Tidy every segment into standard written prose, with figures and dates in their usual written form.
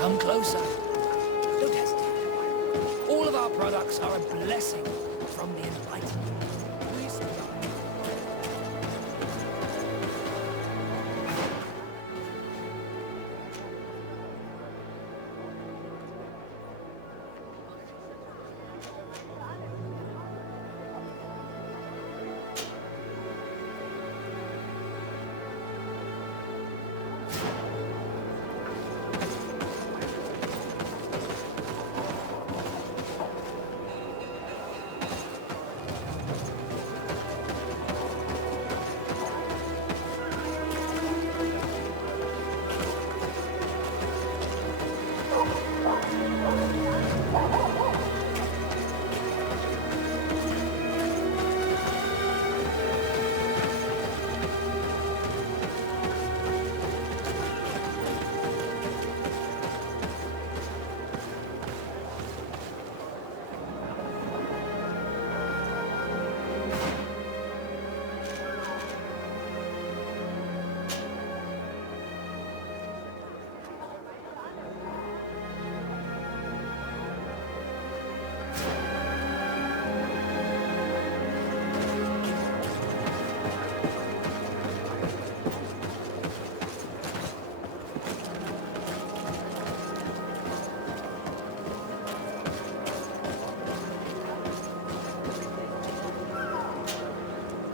Come closer. Don't hesitate. All of our products are a blessing from the enlightened. We supply.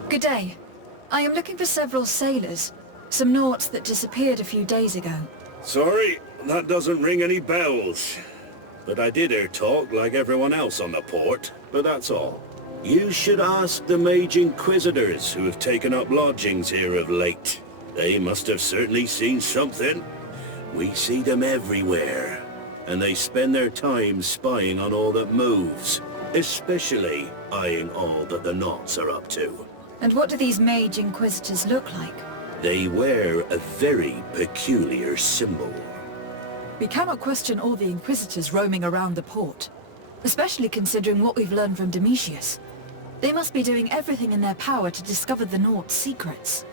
Good day. I am looking for several sailors. Some naughts that disappeared a few days ago. Sorry, that doesn't ring any bells. But I did hear talk like everyone else on the port, but that's all. You should ask the mage inquisitors who have taken up lodgings here of late. They must have certainly seen something. We see them everywhere, and they spend their time spying on all that moves, especially eyeing all that the knots are up to. And what do these mage inquisitors look like? They wear a very peculiar symbol. We cannot question all the inquisitors roaming around the port, especially considering what we've learned from Domitius. They must be doing everything in their power to discover the Naught's secrets.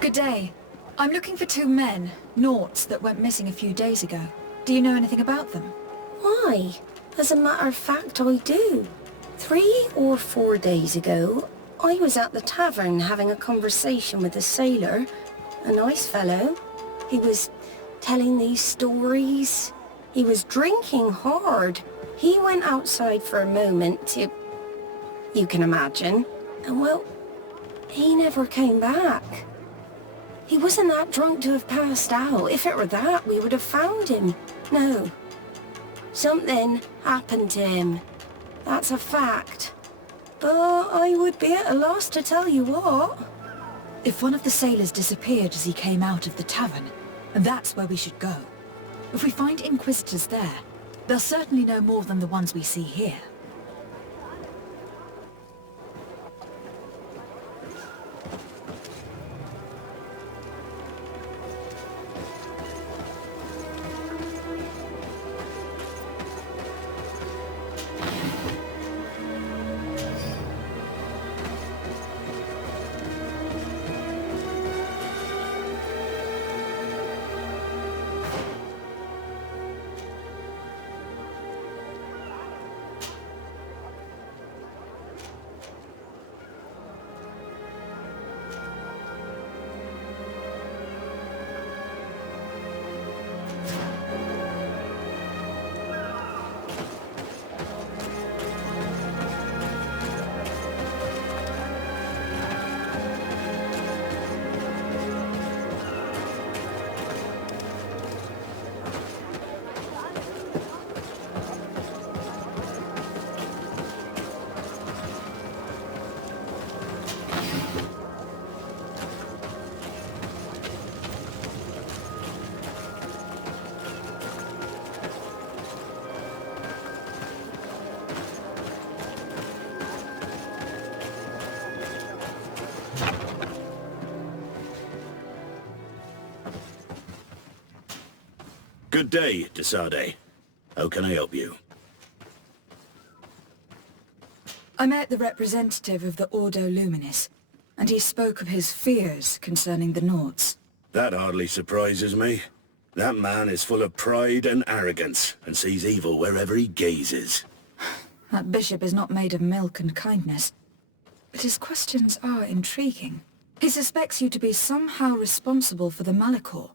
Good day. I'm looking for two men, Naughts, that went missing a few days ago. Do you know anything about them? Why? As a matter of fact, I do. 3 or 4 days ago, I was at the tavern having a conversation with a sailor, a nice fellow. He was telling these stories. He was drinking hard. He went outside for a moment to... you can imagine. And well, he never came back. He wasn't that drunk to have passed out. If it were that, we would have found him. No. Something happened to him. That's a fact. But I would be at a loss to tell you what. If one of the sailors disappeared as he came out of the tavern, that's where we should go. If we find inquisitors there, they'll certainly know more than the ones we see here. Good day, Desade. How can I help you? I met the representative of the Ordo Luminis, and he spoke of his fears concerning the Nauts. That hardly surprises me. That man is full of pride and arrogance, and sees evil wherever he gazes. That bishop is not made of milk and kindness, but his questions are intriguing. He suspects you to be somehow responsible for the Malachor,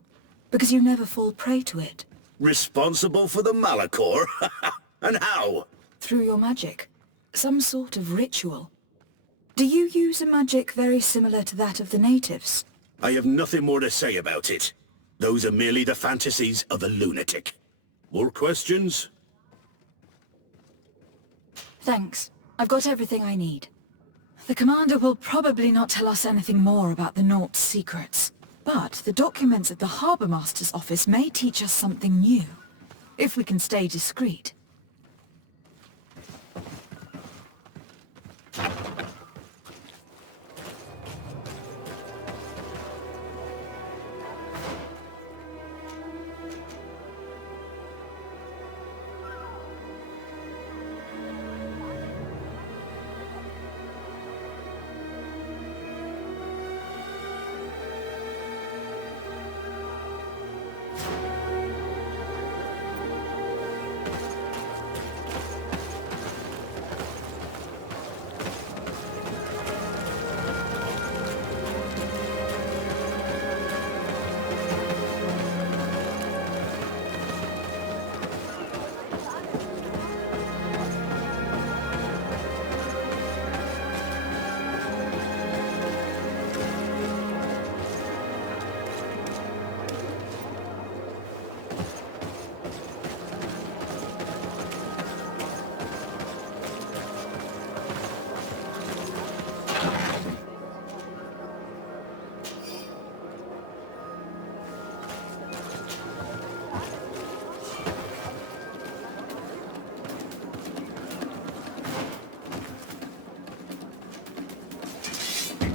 because you never fall prey to it. Responsible for the Malachor? And how? Through your magic. Some sort of ritual. Do you use a magic very similar to that of the natives? I have nothing more to say about it. Those are merely the fantasies of a lunatic. More questions? Thanks. I've got everything I need. The commander will probably not tell us anything more about the Naught's secrets. But the documents at the Harbour Master's office may teach us something new, if we can stay discreet.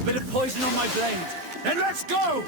Bit of poison on my blade. Then let's go!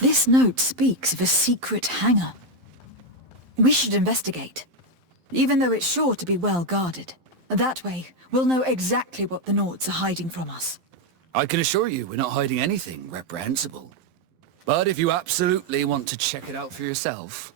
This note speaks of a secret hangar. We should investigate, even though it's sure to be well guarded. That way, we'll know exactly what the Nauts are hiding from us. I can assure you we're not hiding anything reprehensible. But if you absolutely want to check it out for yourself...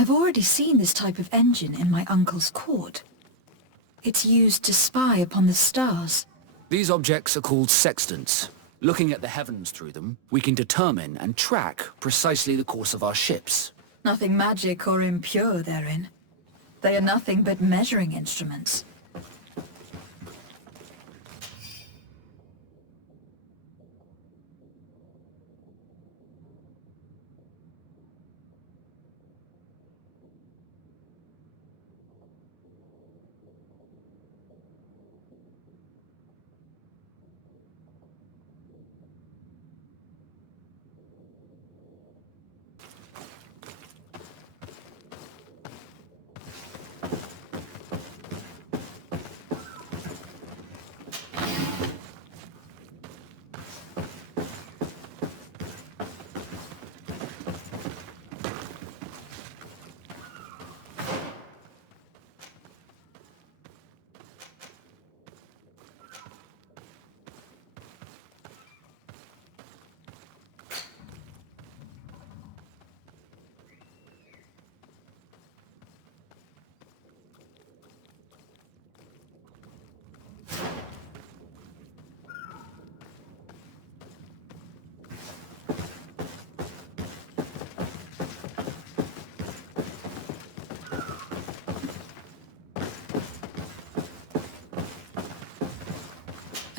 I've already seen this type of engine in my uncle's court. It's used to spy upon the stars. These objects are called sextants. Looking at the heavens through them, we can determine and track precisely the course of our ships. Nothing magic or impure therein. They are nothing but measuring instruments.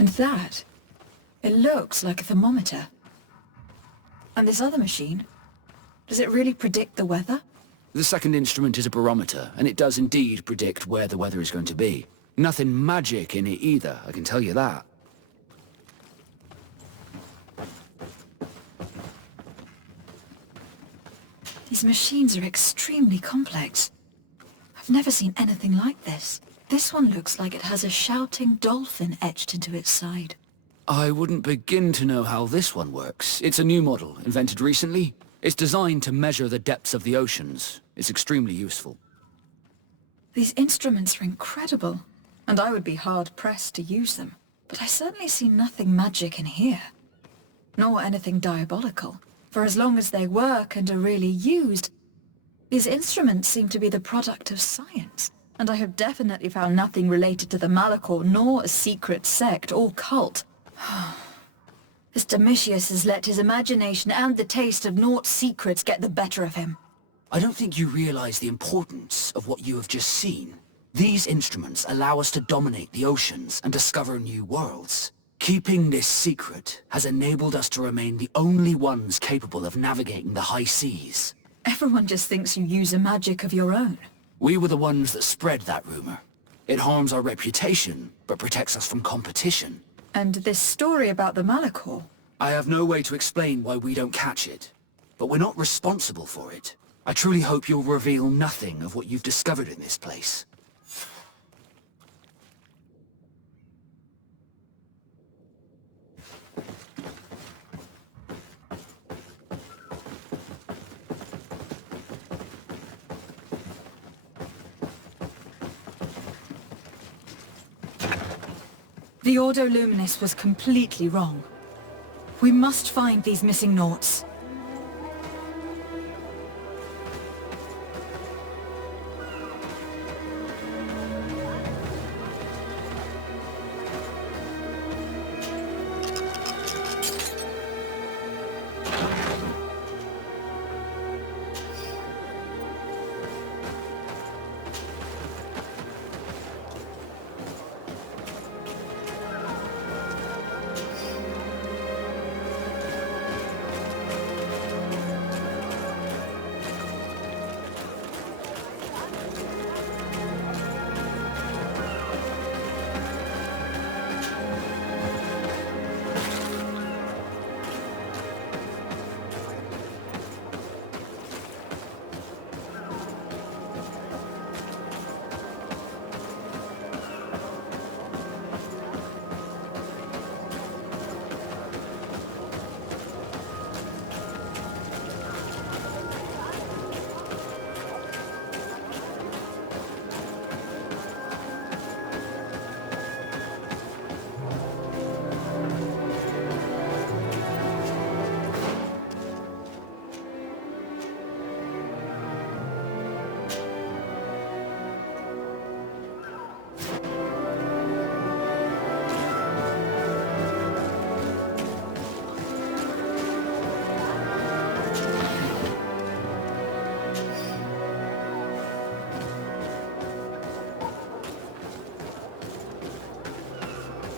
And that, it looks like a thermometer. And this other machine, does it really predict the weather? The second instrument is a barometer, and it does indeed predict where the weather is going to be. Nothing magic in it either, I can tell you that. These machines are extremely complex. I've never seen anything like this. This one looks like it has a shouting dolphin etched into its side. I wouldn't begin to know how this one works. It's a new model, invented recently. It's designed to measure the depths of the oceans. It's extremely useful. These instruments are incredible, and I would be hard-pressed to use them. But I certainly see nothing magic in here. Nor anything diabolical. For as long as they work and are really used, these instruments seem to be the product of science. And I have definitely found nothing related to the Malachor, nor a secret sect or cult. This Domitius has let his imagination and the taste of Naught's secrets get the better of him. I don't think you realize the importance of what you have just seen. These instruments allow us to dominate the oceans and discover new worlds. Keeping this secret has enabled us to remain the only ones capable of navigating the high seas. Everyone just thinks you use a magic of your own. We were the ones that spread that rumor. It harms our reputation, but protects us from competition. And this story about the Malachor? I have no way to explain why we don't catch it, but we're not responsible for it. I truly hope you'll reveal nothing of what you've discovered in this place. The Ordo Luminis was completely wrong. We must find these missing Naughts.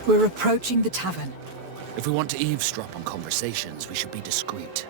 We're approaching the tavern. If we want to eavesdrop on conversations, we should be discreet.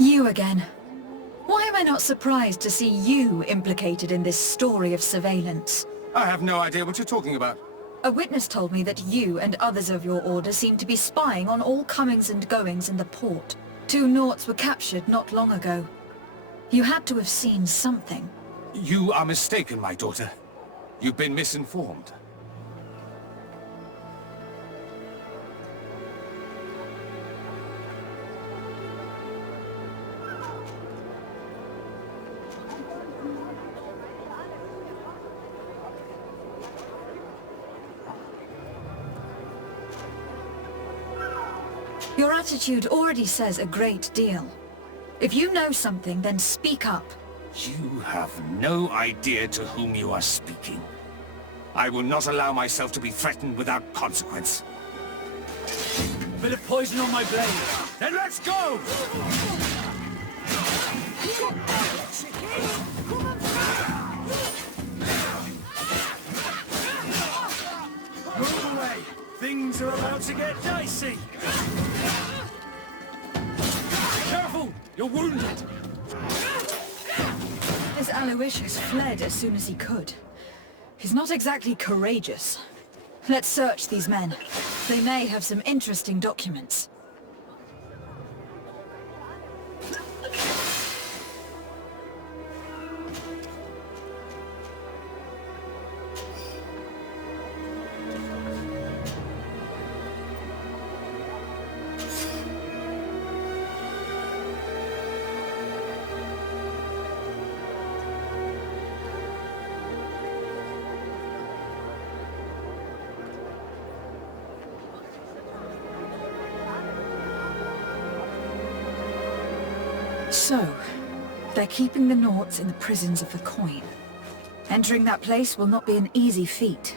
You again. Why am I not surprised to see you implicated in this story of surveillance? I have no idea what you're talking about. A witness told me that you and others of your order seem to be spying on all comings and goings in the port. 2 Nauts were captured not long ago. You had to have seen something. You are mistaken, my daughter. You've been misinformed. Your attitude already says a great deal. If you know something, then speak up. You have no idea to whom you are speaking. I will not allow myself to be threatened without consequence. A bit of poison on my blade. Then let's go! Move away! Things are about to get dicey! Careful! You're wounded! This Aloysius fled as soon as he could. He's not exactly courageous. Let's search these men. They may have some interesting documents. So, they're keeping the Nauts in the prisons of the coin. Entering that place will not be an easy feat.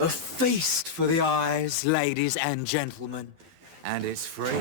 A feast for the eyes, ladies and gentlemen, and it's free.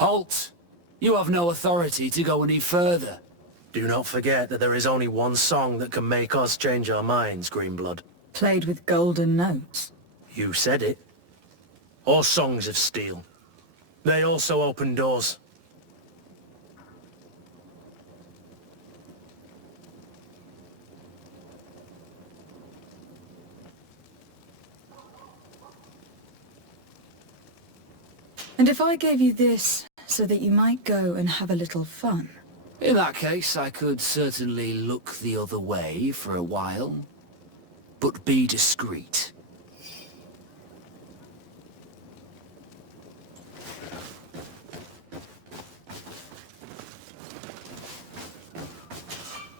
Halt! You have no authority to go any further. Do not forget that there is only one song that can make us change our minds, Greenblood. Played with golden notes. You said it. Or songs of steel. They also open doors. And if I gave you this so that you might go and have a little fun? In that case, I could certainly look the other way for a while. But be discreet.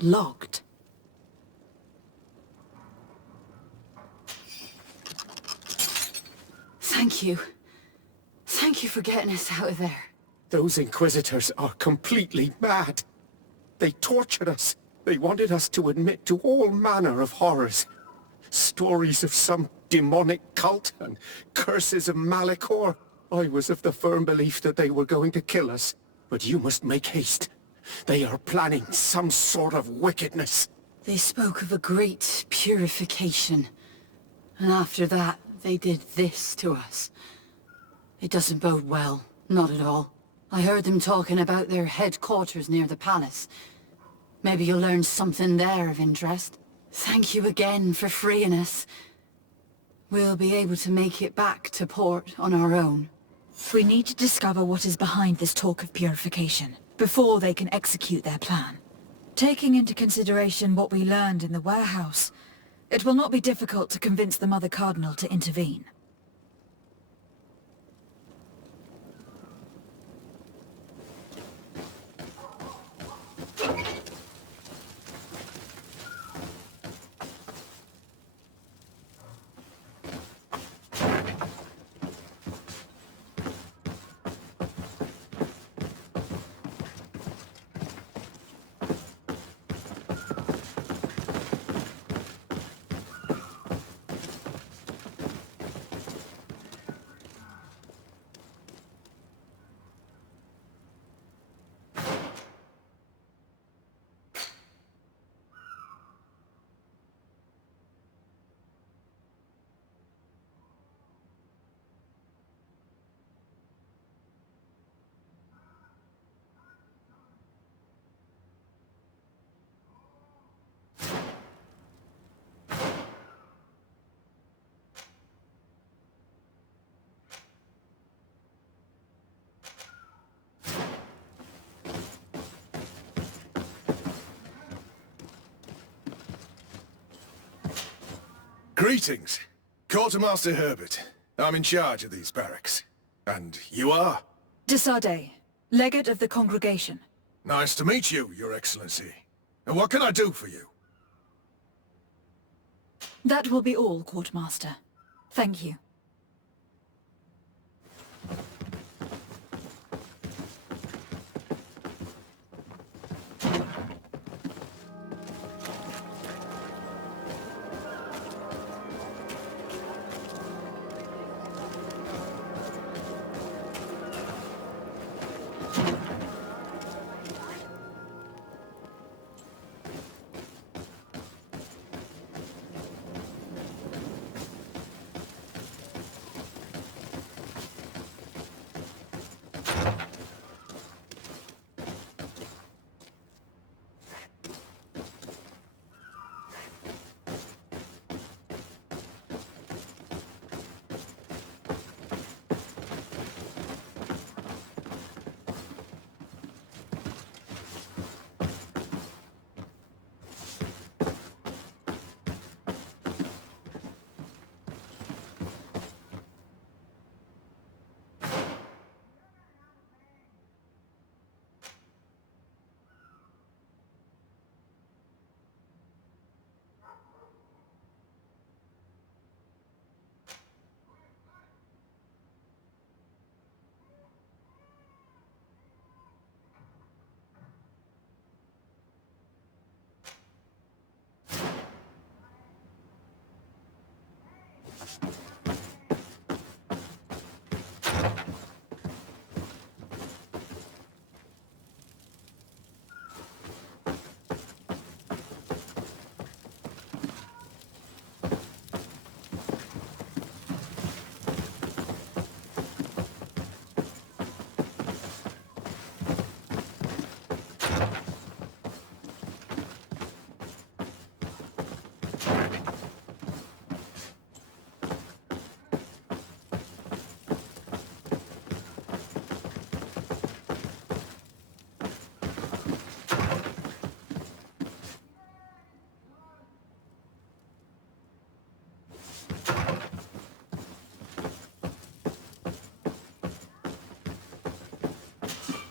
Locked. Thank you. Thank you for getting us out of there. Those Inquisitors are completely mad. They tortured us. They wanted us to admit to all manner of horrors. Stories of some demonic cult and curses of Malachor. I was of the firm belief that they were going to kill us. But you must make haste. They are planning some sort of wickedness. They spoke of a great purification. And after that, they did this to us. It doesn't bode well. Not at all. I heard them talking about their headquarters near the palace. Maybe you'll learn something there of interest. Thank you again for freeing us. We'll be able to make it back to port on our own. We need to discover what is behind this talk of purification, before they can execute their plan. Taking into consideration what we learned in the warehouse, it will not be difficult to convince the Mother Cardinal to intervene. Greetings. Quartermaster Herbert. I'm in charge of these barracks. And you are? Desade, legate of the congregation. Nice to meet you, Your Excellency. And what can I do for you? That will be all, Quartermaster. Thank you.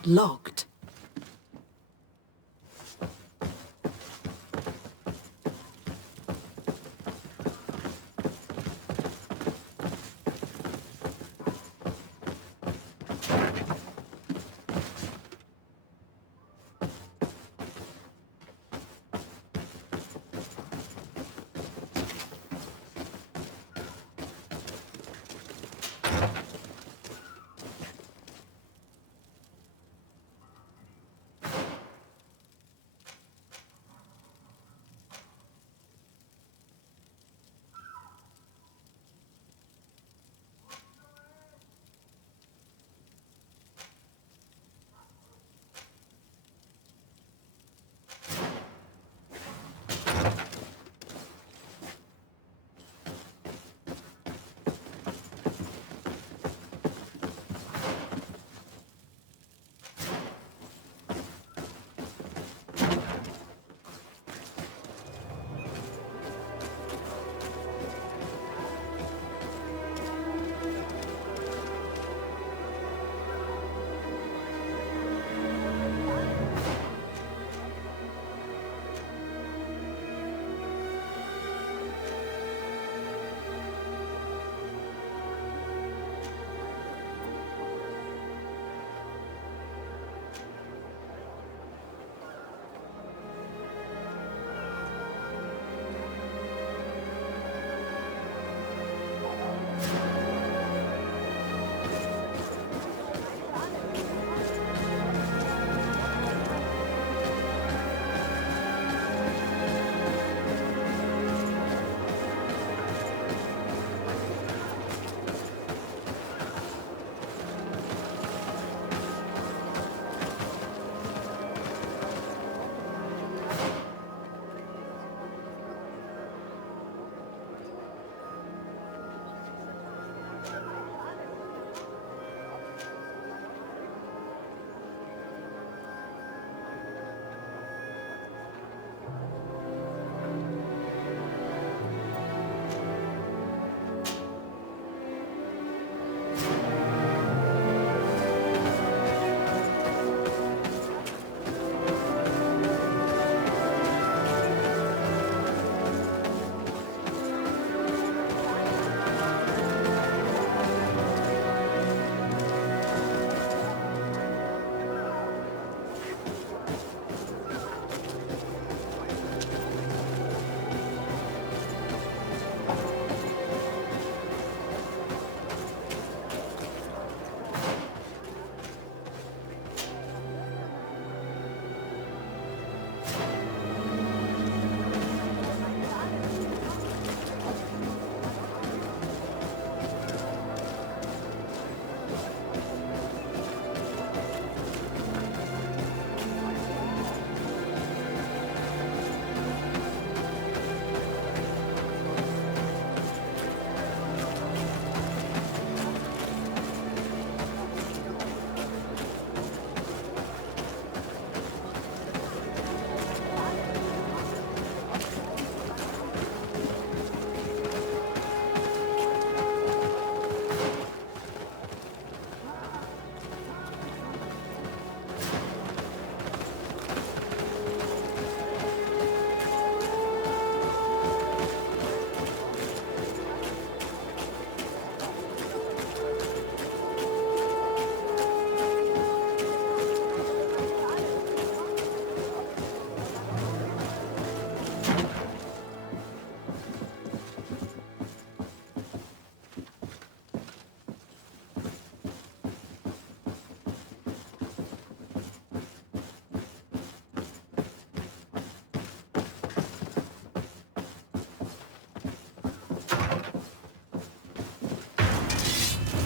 logged.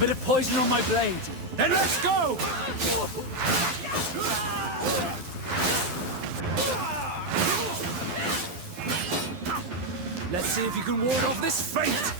Bit of poison on my blade. Then let's go! Let's see if you can ward off this fate!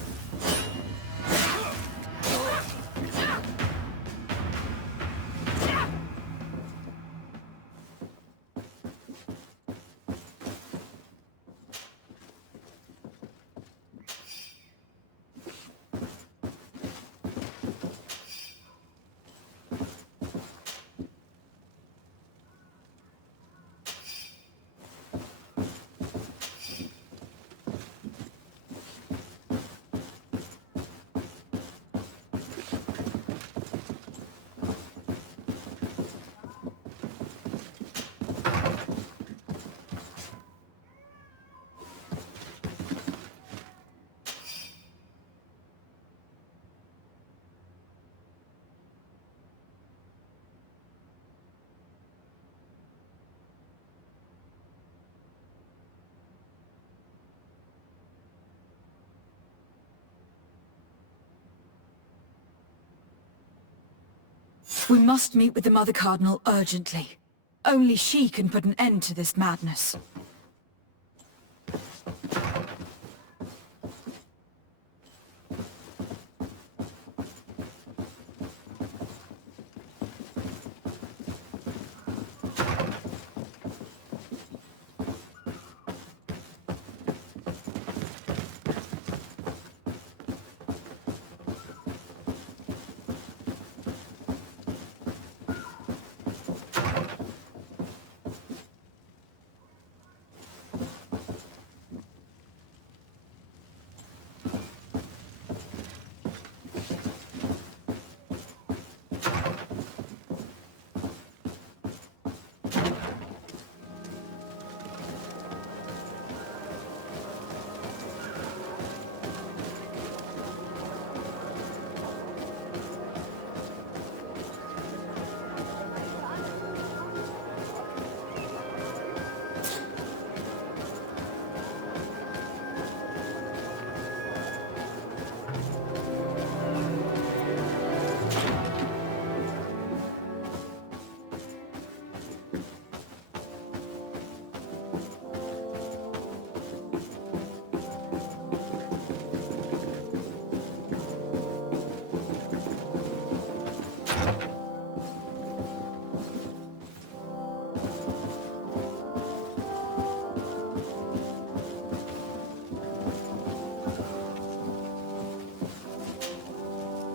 We must meet with the Mother Cardinal urgently. Only she can put an end to this madness.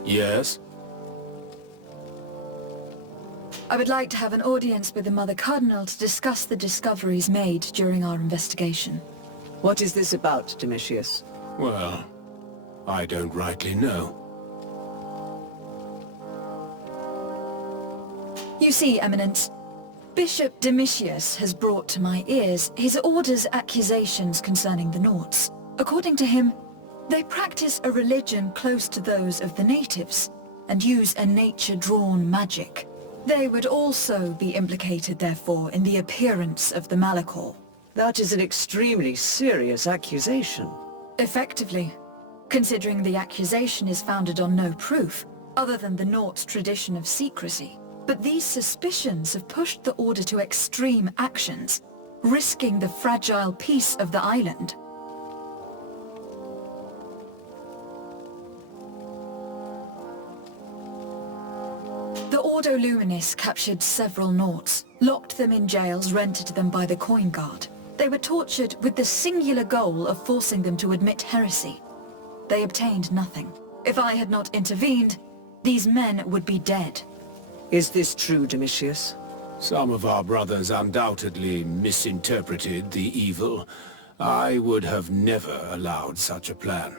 Yes? I would like to have an audience with the Mother Cardinal to discuss the discoveries made during our investigation. What is this about, Domitius? Well, I don't rightly know. You see, Eminence, Bishop Domitius has brought to my ears his order's accusations concerning the Nauts. According to him, they practice a religion close to those of the natives, and use a nature-drawn magic. They would also be implicated, therefore, in the appearance of the Malachor. That is an extremely serious accusation. Effectively, considering the accusation is founded on no proof, other than the Nauts' tradition of secrecy. But these suspicions have pushed the Order to extreme actions, risking the fragile peace of the island. The Ordo Luminis captured several Nauts, locked them in jails rented to them by the Coin Guard. They were tortured with the singular goal of forcing them to admit heresy. They obtained nothing. If I had not intervened, these men would be dead. Is this true, Domitius? Some of our brothers undoubtedly misinterpreted the evil. I would have never allowed such a plan.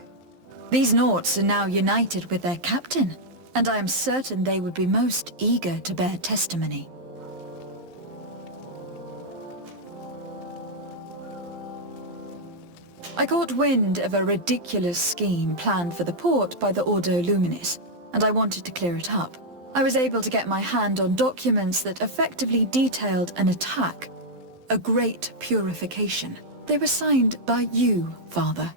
These Nauts are now united with their captain, and I am certain they would be most eager to bear testimony. I caught wind of a ridiculous scheme planned for the port by the Ordo Luminis, and I wanted to clear it up. I was able to get my hand on documents that effectively detailed an attack, a great purification. They were signed by you, Father,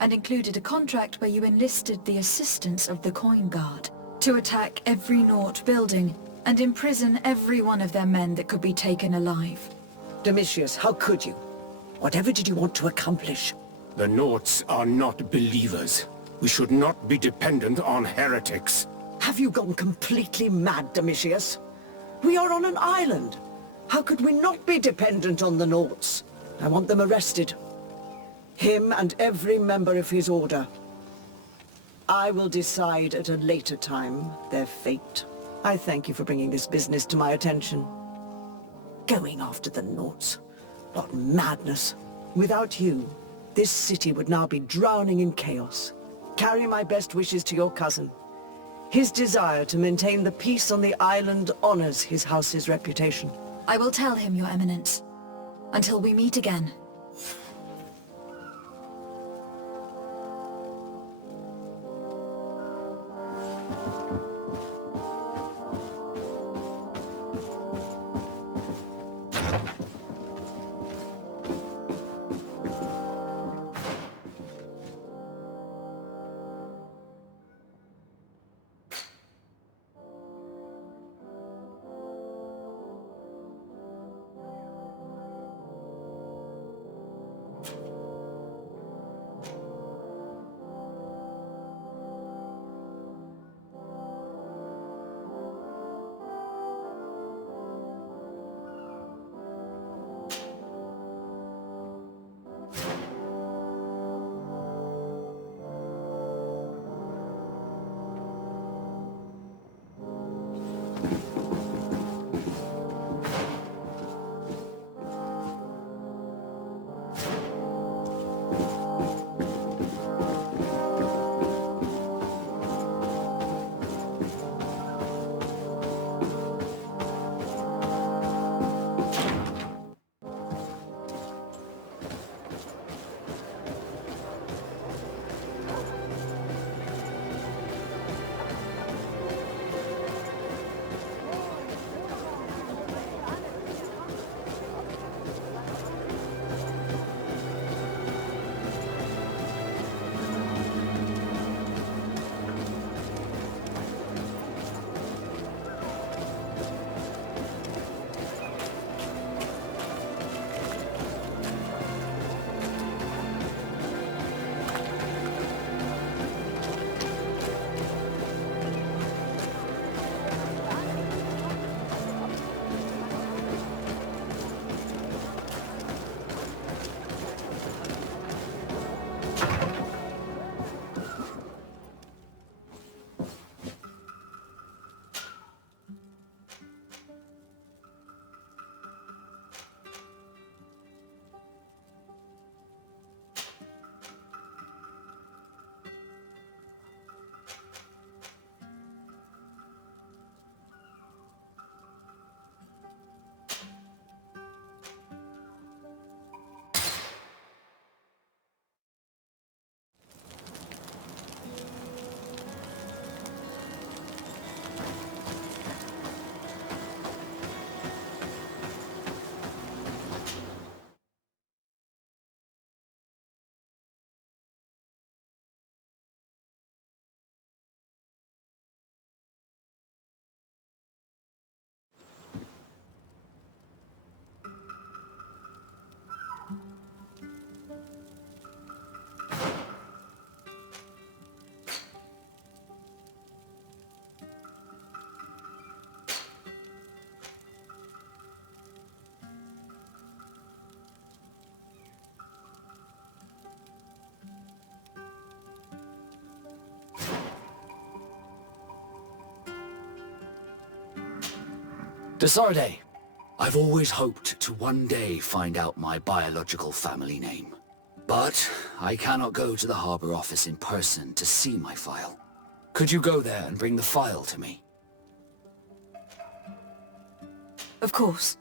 and included a contract where you enlisted the assistance of the Coin Guard to attack every Naut building and imprison every one of their men that could be taken alive. Domitius, how could you? Whatever did you want to accomplish? The Nauts are not believers. We should not be dependent on heretics. Have you gone completely mad, Domitius? We are on an island. How could we not be dependent on the Nauts? I want them arrested. Him and every member of his order. I will decide at a later time their fate. I thank you for bringing this business to my attention. Going after the Nauts. What madness. Without you, this city would now be drowning in chaos. Carry my best wishes to your cousin. His desire to maintain the peace on the island honors his house's reputation. I will tell him, Your Eminence. Until we meet again. Desarde, I've always hoped to one day find out my biological family name. But I cannot go to the harbor office in person to see my file. Could you go there and bring the file to me? Of course.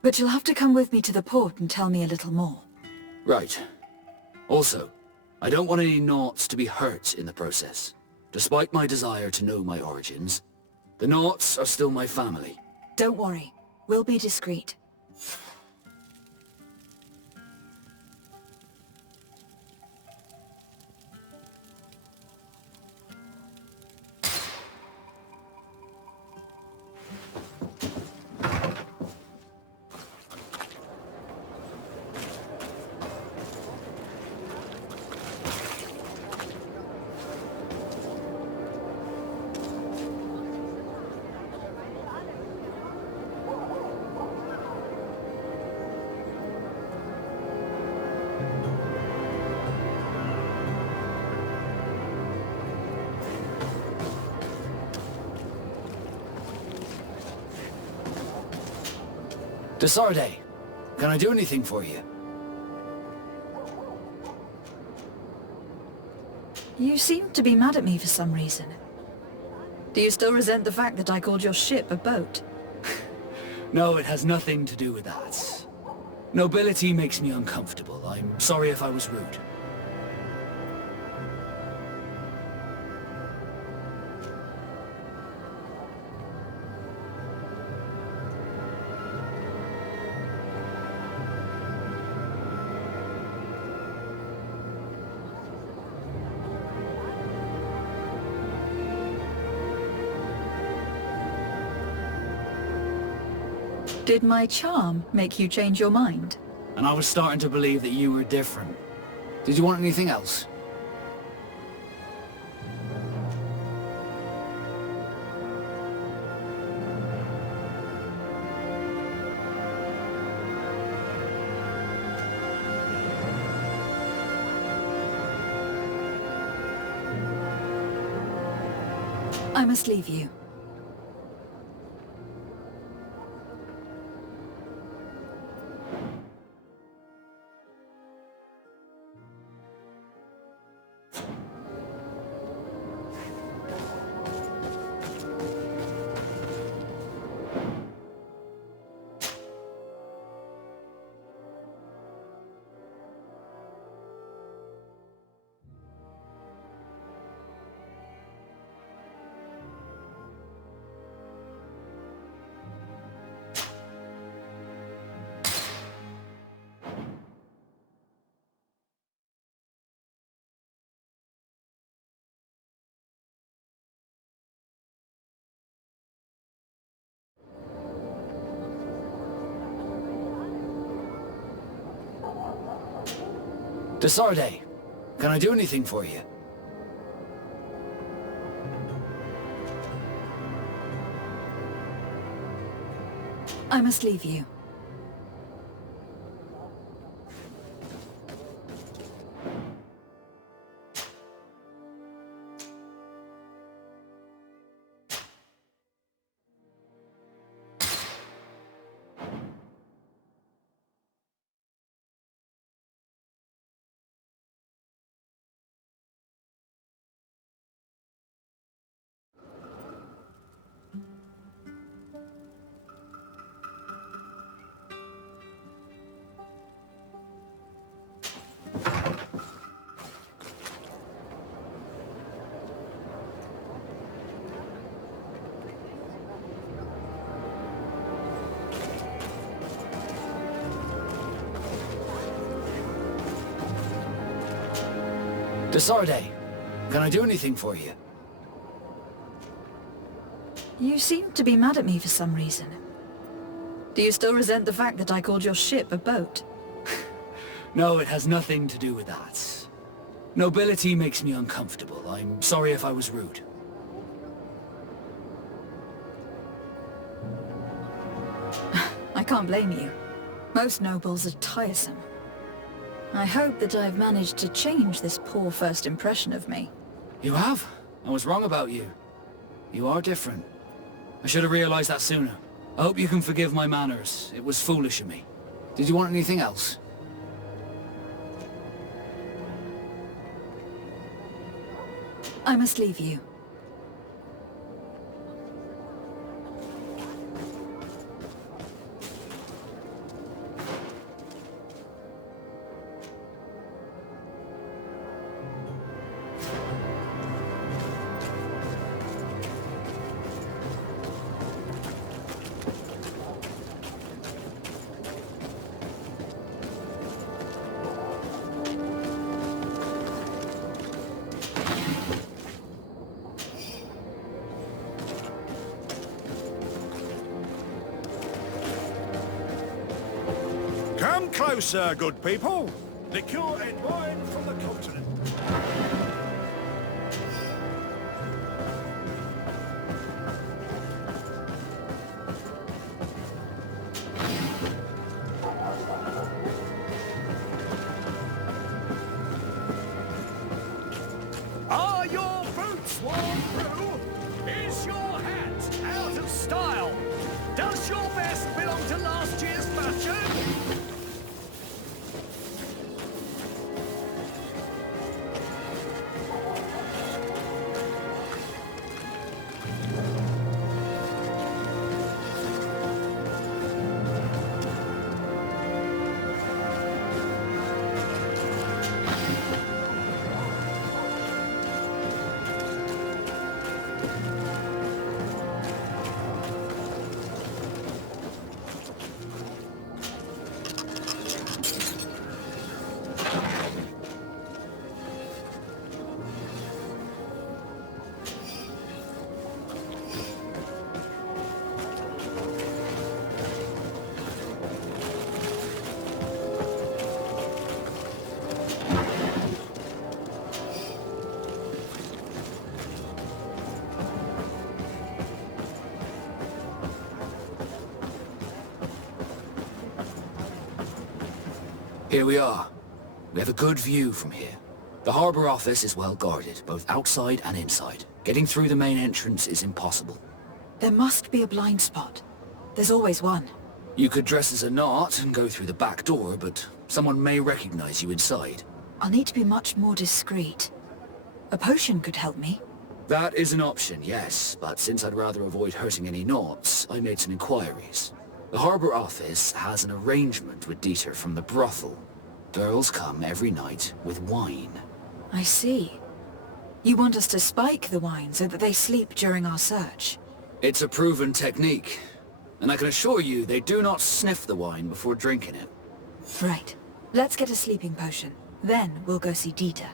But you'll have to come with me to the port and tell me a little more. Right. Also, I don't want any Naughts to be hurt in the process. Despite my desire to know my origins, the Naughts are still my family. Don't worry. We'll be discreet. Desarde, can I do anything for you? You seem to be mad at me for some reason. Do you still resent the fact that I called your ship a boat? No, it has nothing to do with that. Nobility makes me uncomfortable. I'm sorry if I was rude. Did my charm make you change your mind? And I was starting to believe that you were different. Did you want anything else? I must leave you. Desarde, can I do anything for you? I must leave you. Desarde, can I do anything for you? You seem to be mad at me for some reason. Do you still resent the fact that I called your ship a boat? No, it has nothing to do with that. Nobility makes me uncomfortable. I'm sorry if I was rude. I can't blame you. Most nobles are tiresome. I hope that I've managed to change this poor first impression of me. You have? I was wrong about you. You are different. I should have realized that sooner. I hope you can forgive my manners. It was foolish of me. Did you want anything else? I must leave you. Come closer, good people. Liqueur and wine from the continent. Are your boots worn through? Is your hat out of style? Does your vest belong to last year's fashion? Here we are. We have a good view from here. The harbour office is well guarded, both outside and inside. Getting through the main entrance is impossible. There must be a blind spot. There's always one. You could dress as a knot and go through the back door, but someone may recognize you inside. I'll need to be much more discreet. A potion could help me. That is an option, yes, but since I'd rather avoid hurting any knots, I made some inquiries. The harbour office has an arrangement with Dieter from the brothel. Girls come every night with wine. I see. You want us to spike the wine so that they sleep during our search? It's a proven technique, and I can assure you they do not sniff the wine before drinking it. Right. Let's get a sleeping potion. Then we'll go see Dieter.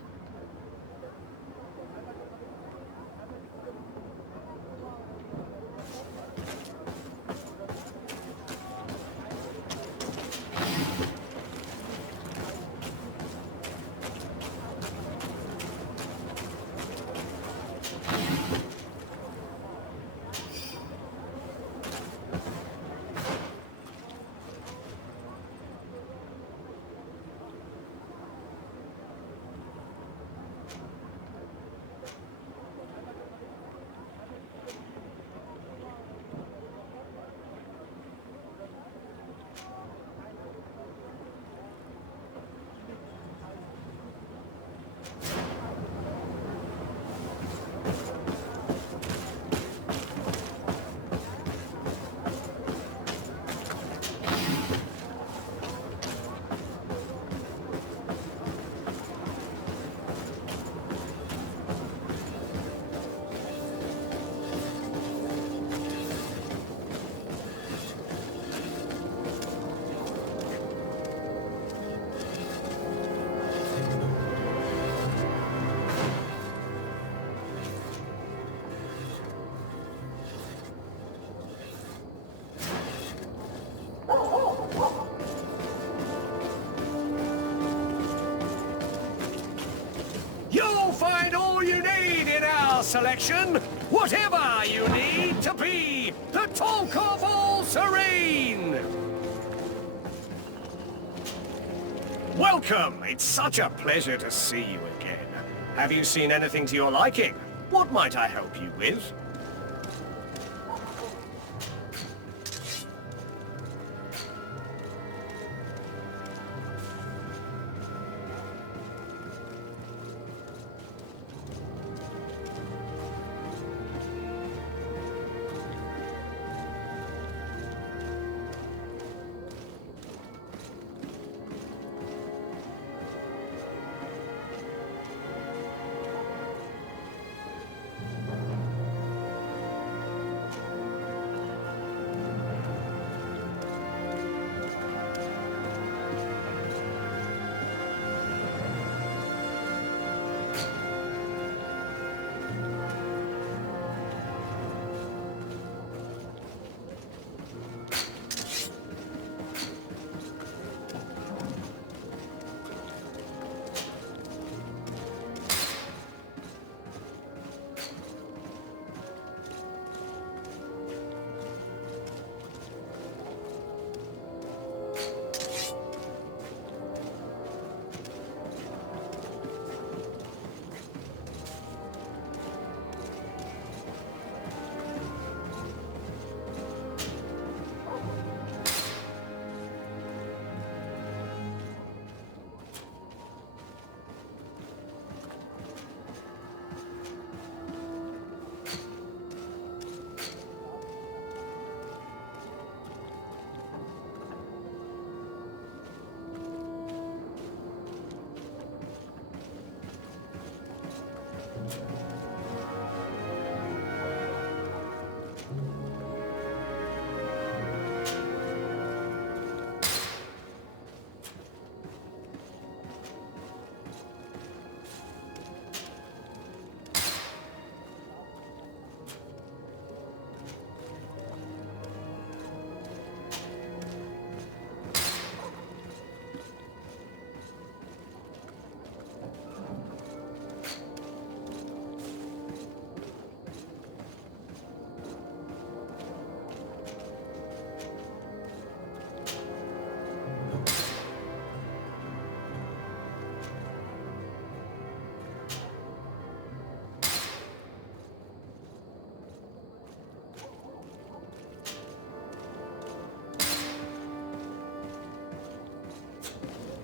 You'll find all you need in our selection, whatever you need to be the talk of all serene. Welcome. It's such a pleasure to see you again. Have you seen anything to your liking? What might I help you with?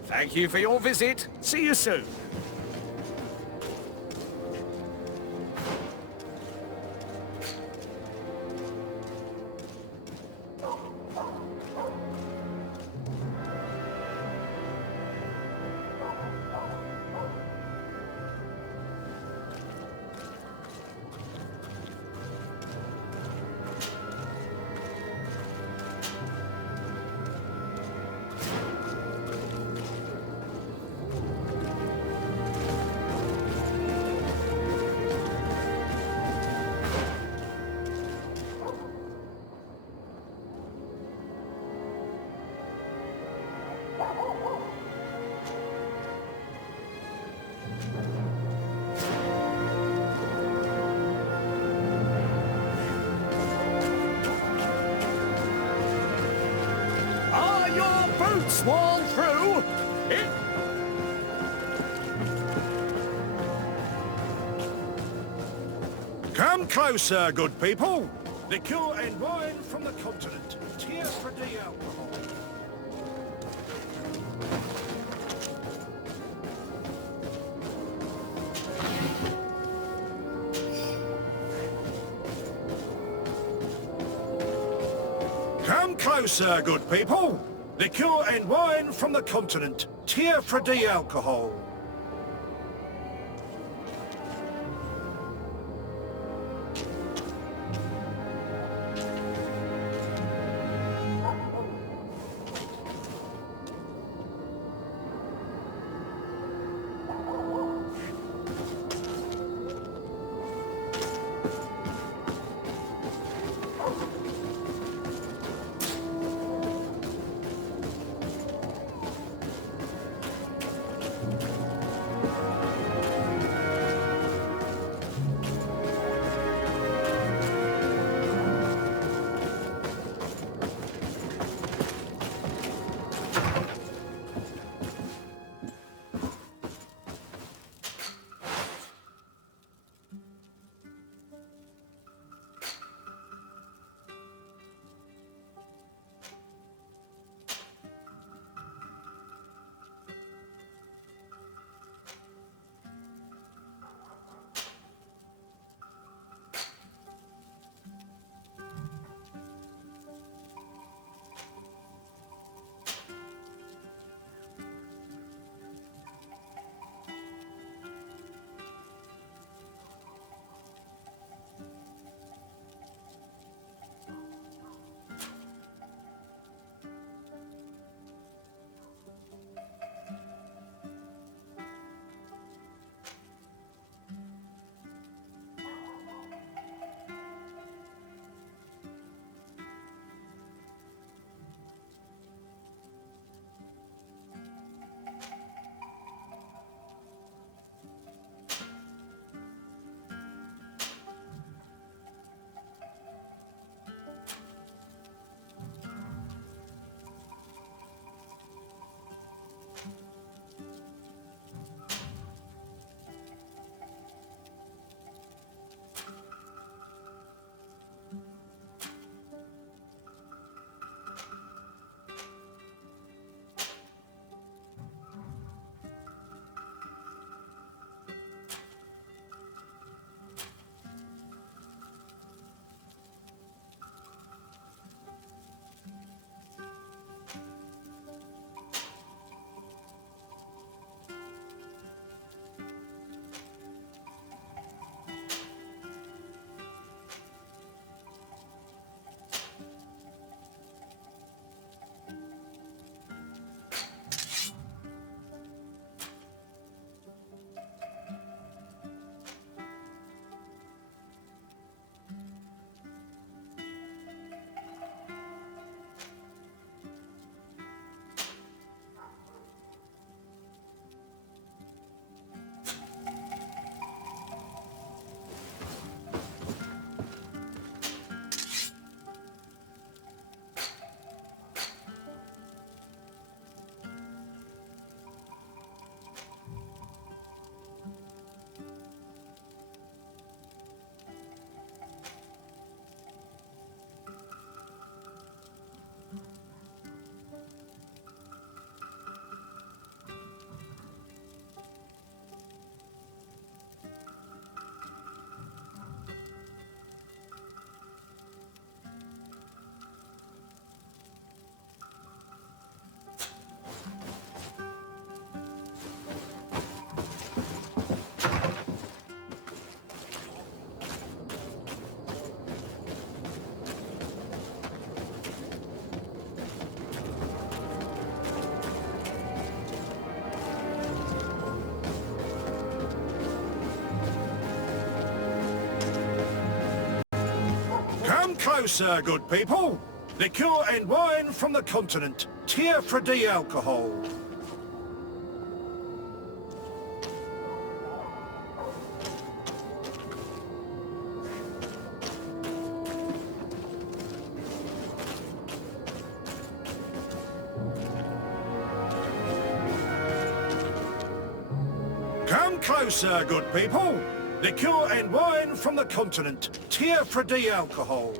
Thank you for your visit. See you soon. Are your boots worn through? Come closer, good people. Liqueur and wine from the continent. Tears for the alcohol. Come closer, good people. Liqueur and wine from the continent. Tear for the alcohol. closer, good people. Liqueur and wine from the continent. Tier for alcohol. Come closer, good people. Liqueur and wine from the continent. Tier for alcohol.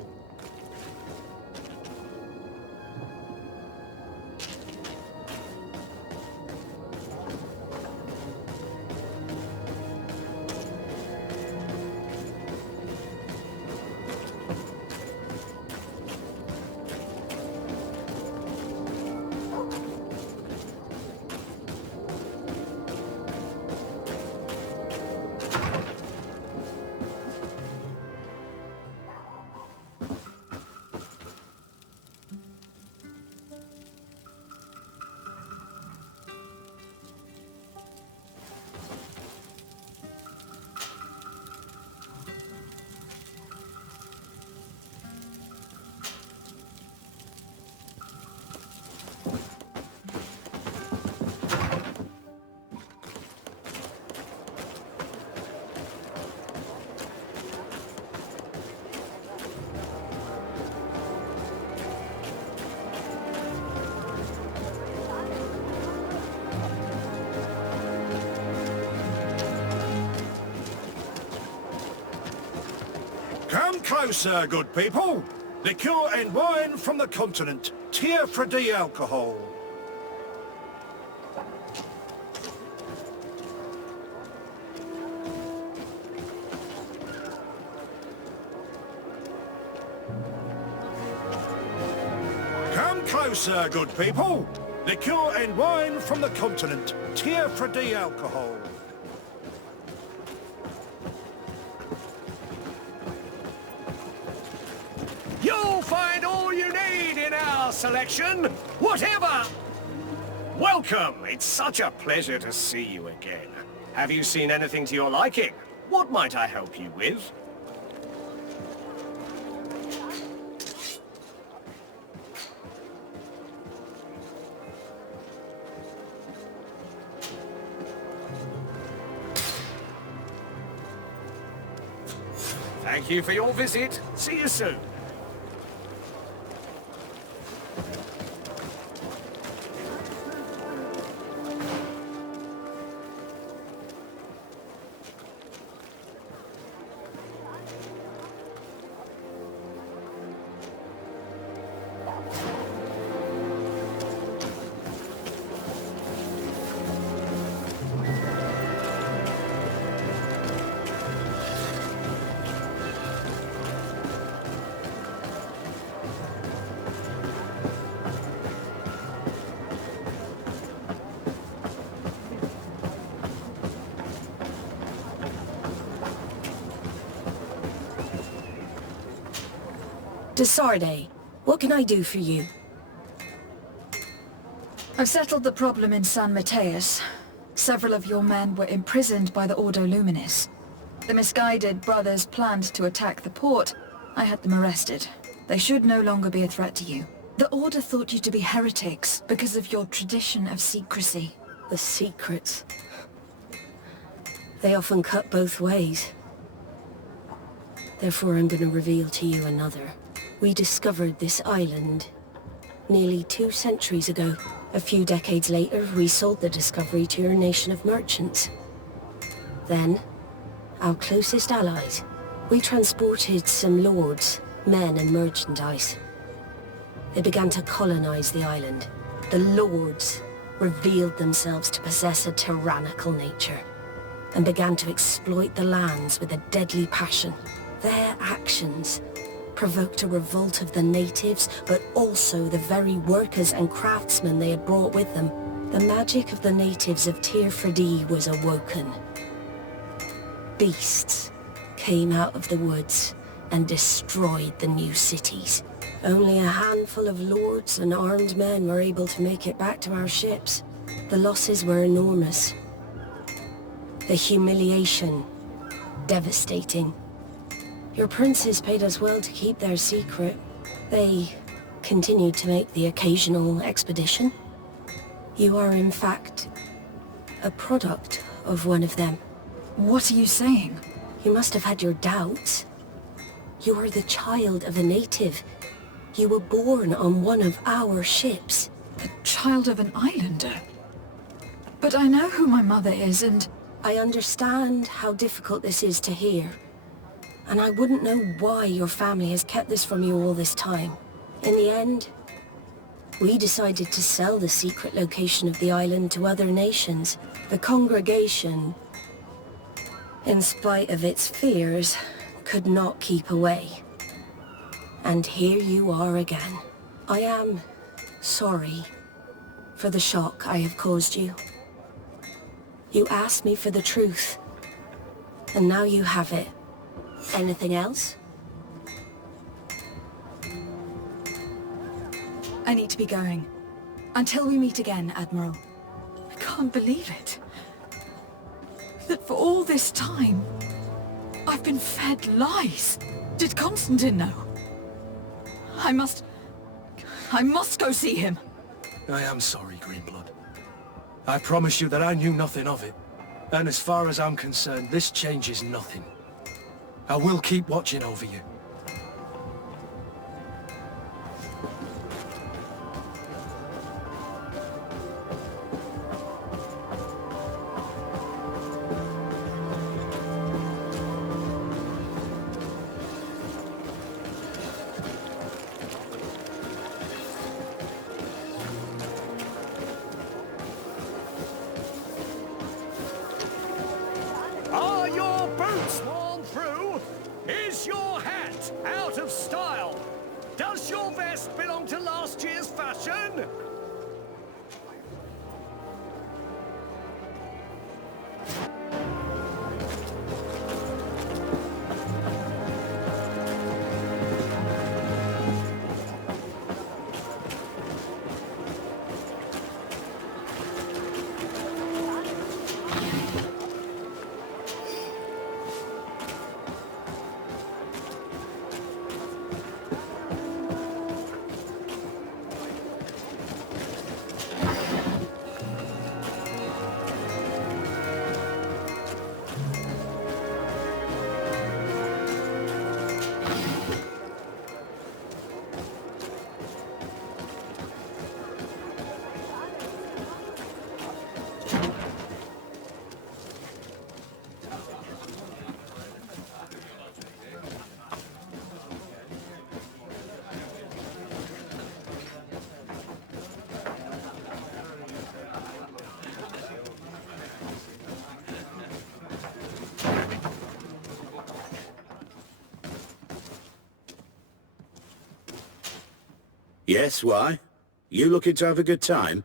Come closer, good people. Liqueur and wine from the continent. Tier for alcohol. Come closer, good people. Liqueur and wine from the continent. Tier for alcohol. You'll find all you need in our selection, whatever! Welcome! It's such a pleasure to see you again. Have you seen anything to your liking? What might I help you with? Thank you for your visit. See you soon. Desarde, what can I do for you? I've settled the problem in San Mateus. Several of your men were imprisoned by the Ordo Luminis. The misguided brothers planned to attack the port. I had them arrested. They should no longer be a threat to you. The Order thought you to be heretics because of your tradition of secrecy. The secrets. They often cut both ways. Therefore, I'm going to reveal to you another. We discovered this island nearly 2 centuries ago. A few decades later, we sold the discovery to your nation of merchants. Then, our closest allies, we transported some lords, men and merchandise. They began to colonize the island. The lords revealed themselves to possess a tyrannical nature and began to exploit the lands with a deadly passion. Their actions provoked a revolt of the natives, but also the very workers and craftsmen they had brought with them. The magic of the natives of Tir-Freddy was awoken. Beasts came out of the woods and destroyed the new cities. Only a handful of lords and armed men were able to make it back to our ships. The losses were enormous. The humiliation, devastating. Your princes paid us well to keep their secret. They continued to make the occasional expedition. You are, in fact, a product of one of them. What are you saying? You must have had your doubts. You are the child of a native. You were born on one of our ships. The child of an islander? But I know who my mother is, and... I understand how difficult this is to hear. And I wouldn't know why your family has kept this from you all this time. In the end, we decided to sell the secret location of the island to other nations. The congregation, in spite of its fears, could not keep away. And here you are again. I am sorry for the shock I have caused you. You asked me for the truth, and now you have it. Anything else? I need to be going. Until we meet again, Admiral. I can't believe it. That for all this time, I've been fed lies. Did Constantine know? I must go see him. I am sorry, Greenblood. I promise you that I knew nothing of it. And as far as I'm concerned, this changes nothing. I will keep watching over you. Are your boots worn through? Is your hat out of style? Does your vest belong to last year's fashion? Yes, why? You looking to have a good time?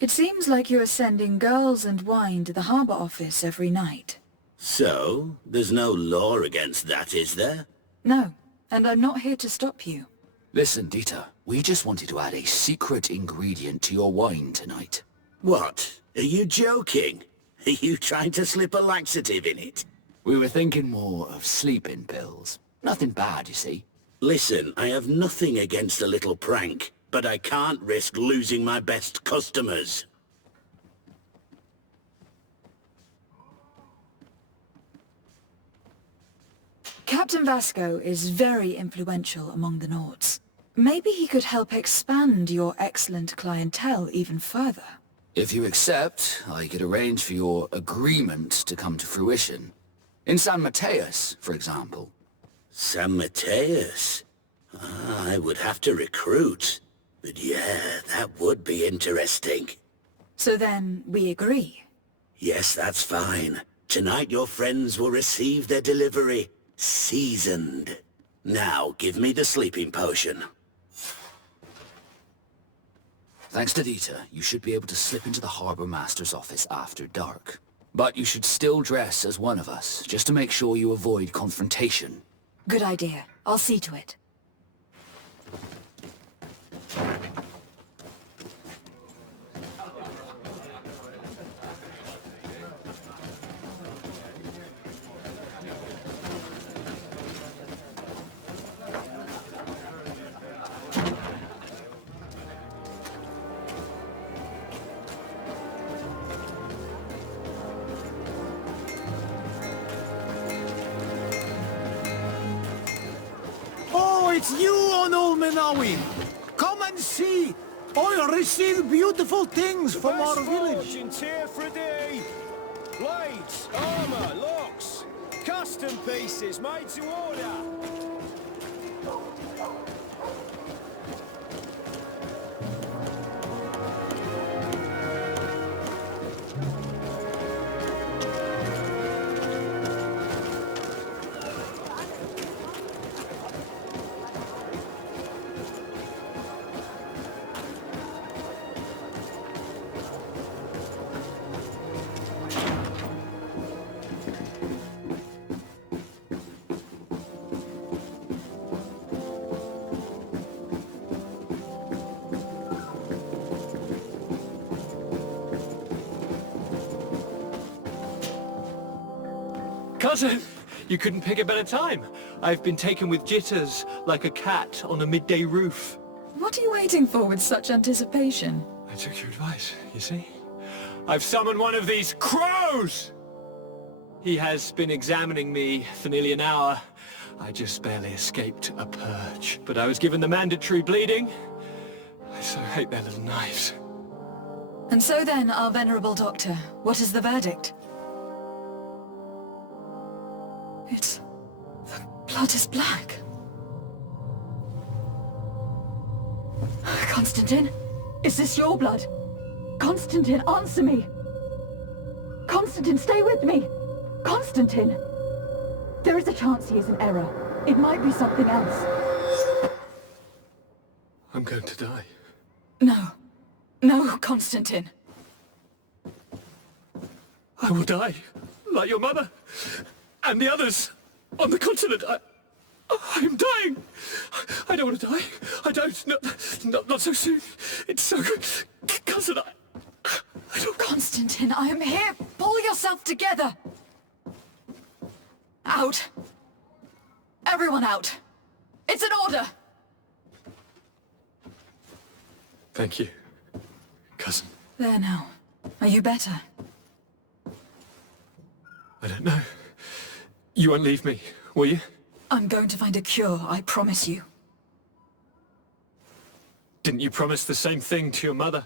It seems like you are sending girls and wine to the harbour office every night. So, there's no law against that, is there? No, and I'm not here to stop you. Listen, Dieter, we just wanted to add a secret ingredient to your wine tonight. What? Are you joking? Are you trying to slip a laxative in it? We were thinking more of sleeping pills. Nothing bad, you see. Listen, I have nothing against a little prank, but I can't risk losing my best customers. Captain Vasco is very influential among the Nords. Maybe he could help expand your excellent clientele even further. If you accept, I could arrange for your agreement to come to fruition. In San Mateus, for example. San Mateus? I would have to recruit. But yeah, that would be interesting. So then, we agree? Yes, that's fine. Tonight your friends will receive their delivery. Seasoned. Now, give me the sleeping potion. Thanks to Dieter, you should be able to slip into the Harbour Master's office after dark. But you should still dress as one of us, just to make sure you avoid confrontation. Good idea. I'll see to it. It's you on Olmenawin. Come and see. I receive beautiful things from our village. In blades, armor, locks, custom pieces made to order. Cousin, you couldn't pick a better time. I've been taken with jitters, like a cat on a midday roof. What are you waiting for with such anticipation? I took your advice, you see? I've summoned one of these crows! He has been examining me for nearly an hour. I just barely escaped a purge. But I was given the mandatory bleeding. I so hate their little knives. And so then, our venerable doctor, what is the verdict? The blood is black. Constantine, is this your blood? Constantine, answer me! Constantine, stay with me! Constantine! There is a chance he is in error. It might be something else. I'm going to die. No. No, Constantine. I will die, like your mother, and the others on the continent. I'm dying. I don't want to die. I don't. Not so soon. It's so good. Cousin, I don't... Constantine, I am here. Pull yourself together. Out. Everyone out. It's an order. Thank you, cousin. There now. Are you better? I don't know. You won't leave me, will you? I'm going to find a cure, I promise you. Didn't you promise the same thing to your mother?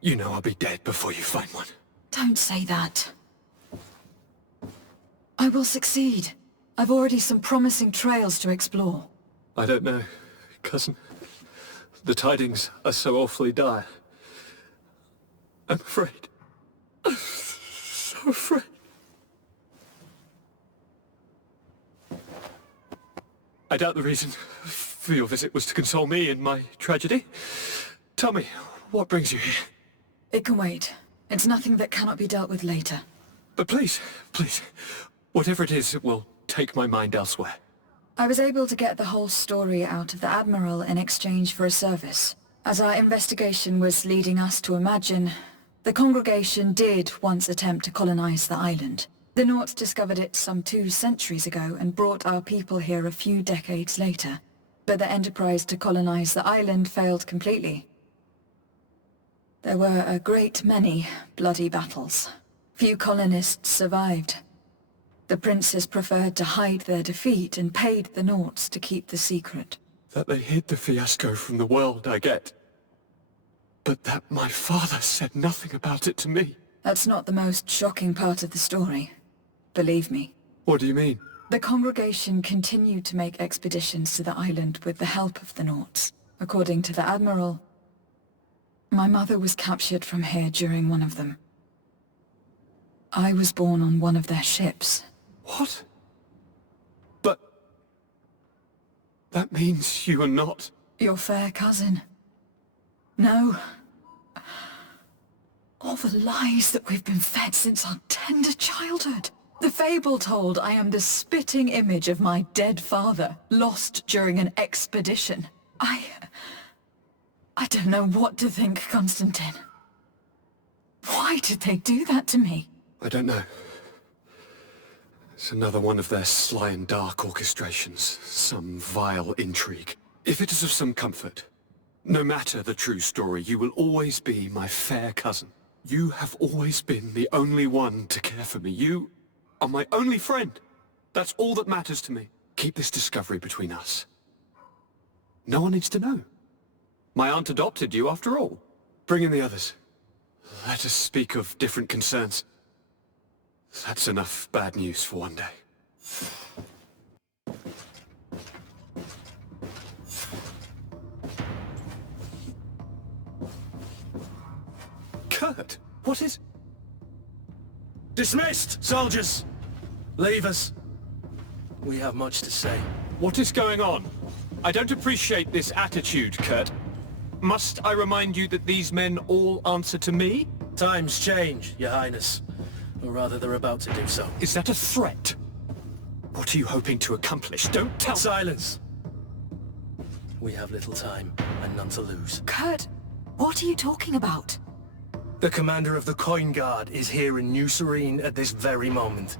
You know I'll be dead before you find one. Don't say that. I will succeed. I've already some promising trails to explore. I don't know, cousin. The tidings are so awfully dire. I'm afraid. I'm so afraid. I doubt the reason for your visit was to console me in my tragedy. Tell me, what brings you here? It can wait. It's nothing that cannot be dealt with later. But please, whatever it is, it will take my mind elsewhere. I was able to get the whole story out of the Admiral in exchange for a service. As our investigation was leading us to imagine, the congregation did once attempt to colonize the island. The Nauts discovered it some 2 centuries ago and brought our people here a few decades later. But the enterprise to colonize the island failed completely. There were a great many bloody battles. Few colonists survived. The princes preferred to hide their defeat and paid the Nauts to keep the secret. That they hid the fiasco from the world, I get. But that my father said nothing about it to me. That's not the most shocking part of the story. Believe me. What do you mean? The congregation continued to make expeditions to the island with the help of the Nauts. According to the Admiral, my mother was captured from here during one of them. I was born on one of their ships. What? But... that means you are not... your fair cousin. No. All the lies that we've been fed since our tender childhood. The fable told I am the spitting image of my dead father, lost during an expedition. I don't know what to think, Constantine. Why did they do that to me? I don't know. It's another one of their sly and dark orchestrations. Some vile intrigue. If it is of some comfort, no matter the true story, you will always be my fair cousin. You have always been the only one to care for me. You are my only friend. That's all that matters to me. Keep this discovery between us. No one needs to know. My aunt adopted you after all. Bring in the others. Let us speak of different concerns. That's enough bad news for one day. Kurt, what is... Dismissed, soldiers! Leave us. We have much to say. What is going on? I don't appreciate this attitude, Kurt. Must I remind you that these men all answer to me? Times change, Your Highness. Or rather, they're about to do so. Is that a threat? What are you hoping to accomplish? Don't tell... Silence! We have little time, and none to lose. Kurt, what are you talking about? The commander of the Coin Guard is here in New Serene at this very moment.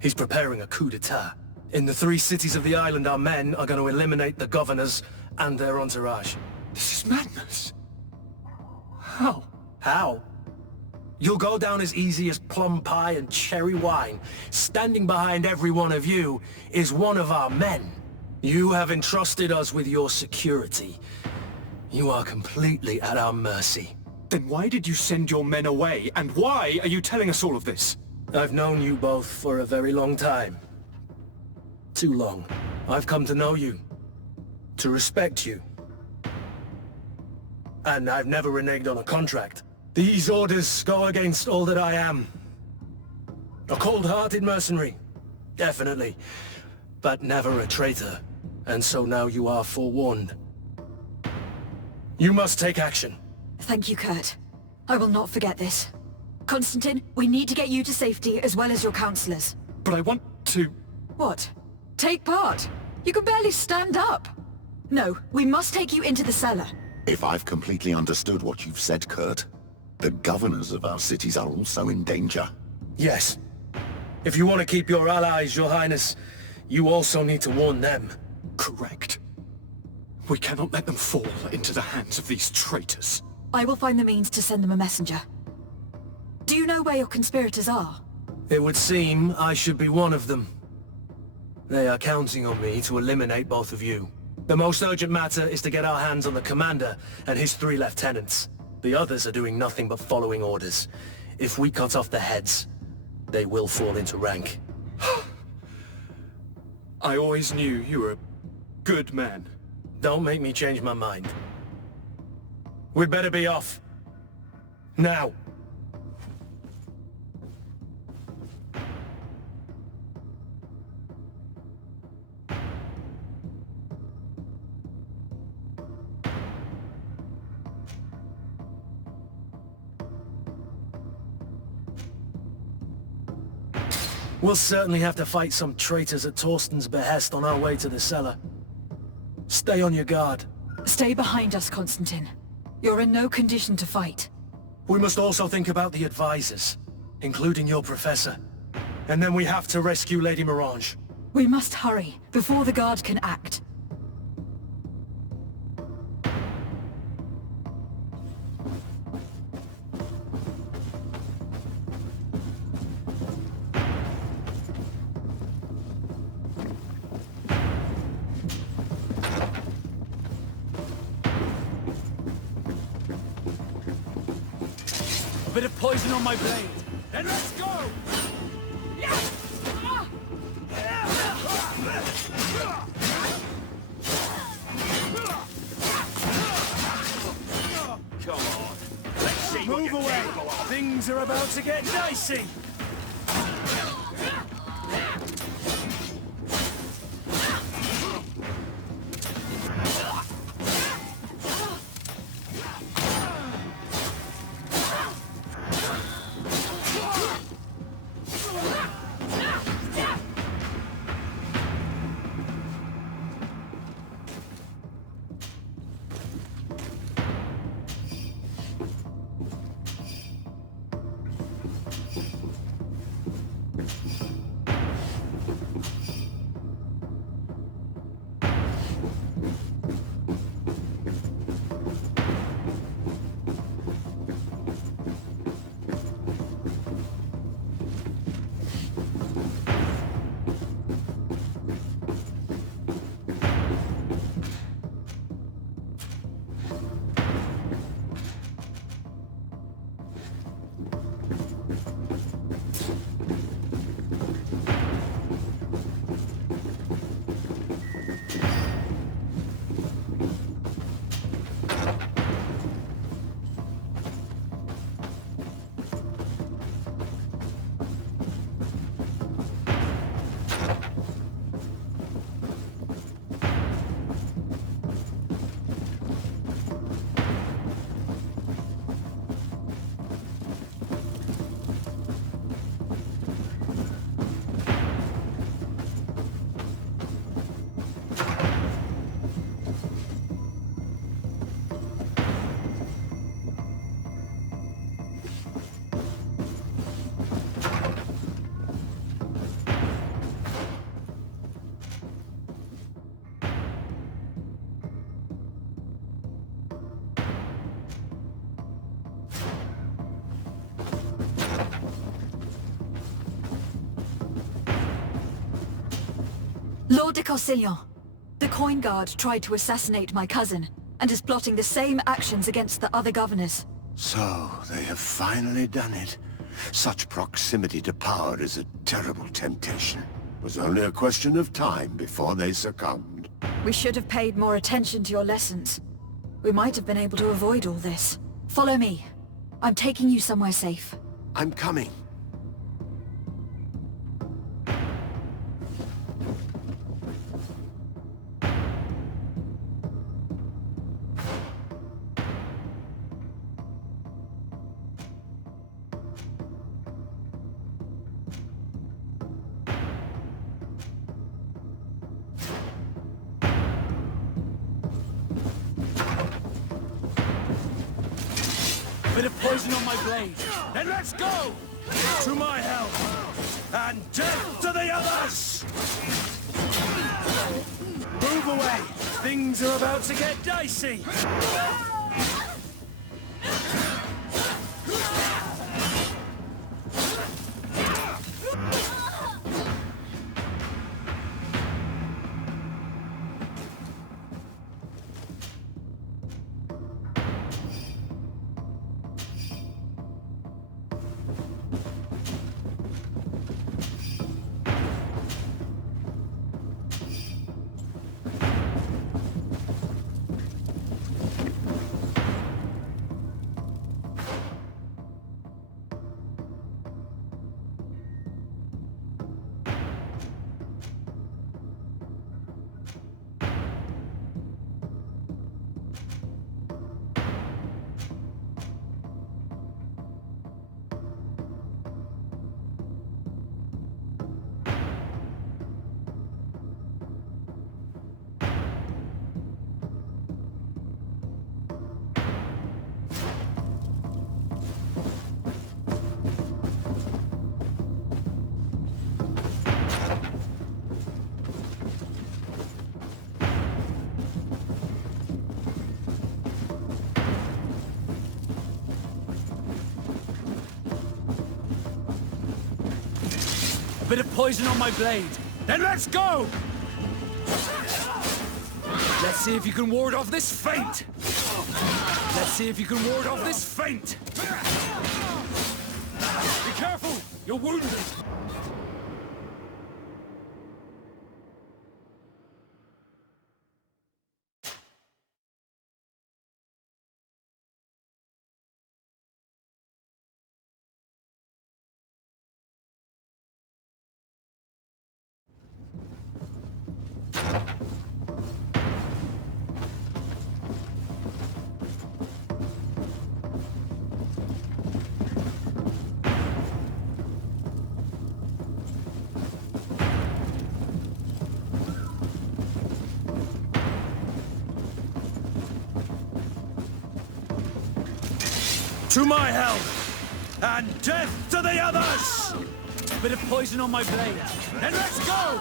He's preparing a coup d'etat. In the 3 cities of the island, our men are going to eliminate the governors and their entourage. This is madness. How? How? You'll go down as easy as plum pie and cherry wine. Standing behind every one of you is one of our men. You have entrusted us with your security. You are completely at our mercy. Then why did you send your men away? And why are you telling us all of this? I've known you both for a very long time. Too long. I've come to know you. To respect you. And I've never reneged on a contract. These orders go against all that I am. A cold-hearted mercenary. Definitely. But never a traitor. And so now you are forewarned. You must take action. Thank you, Kurt. I will not forget this. Constantine, we need to get you to safety as well as your counselors. But I want to... What? Take part? You can barely stand up. No, we must take you into the cellar. If I've completely understood what you've said, Kurt, the governors of our cities are also in danger. Yes. If you want to keep your allies, Your Highness, you also need to warn them. Correct. We cannot let them fall into the hands of these traitors. I will find the means to send them a messenger. Do you know where your conspirators are? It would seem I should be one of them. They are counting on me to eliminate both of you. The most urgent matter is to get our hands on the commander and his 3 lieutenants. The others are doing nothing but following orders. If we cut off their heads, they will fall into rank. I always knew you were a good man. Don't make me change my mind. We'd better be off. Now. We'll certainly have to fight some traitors at Torsten's behest on our way to the cellar. Stay on your guard. Stay behind us, Constantine. You're in no condition to fight. We must also think about the advisors, including your professor. And then we have to rescue Lady Morange. We must hurry, before the guard can act. A bit of poison on my blade. Then let's go! Come on. Let's see. Move away. Things are about to get dicey. Lord de Corsillon. The Coin Guard tried to assassinate my cousin, and is plotting the same actions against the other governors. So, they have finally done it. Such proximity to power is a terrible temptation. It was only a question of time before they succumbed. We should have paid more attention to your lessons. We might have been able to avoid all this. Follow me. I'm taking you somewhere safe. I'm coming. Bit of poison on my blade. Then let's go! To my help! And death to the others! Move away! Things are about to get dicey! Bit of poison on my blade. Then let's go! Let's see if you can ward off this feint. Let's see if you can ward off this feint. Be careful! You're wounded! To my help! And death to the others! Bit of poison on my blade. Then let's go!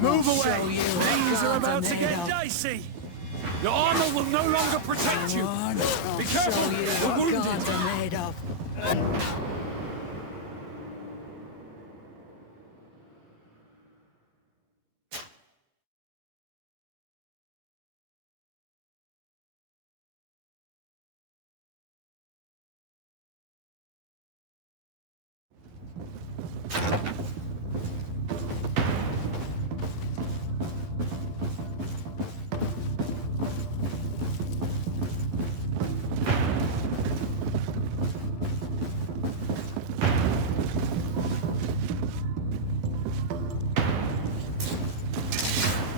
Move away! Things are about to get dicey! Your armor will no longer protect you! Be careful! You're wounded!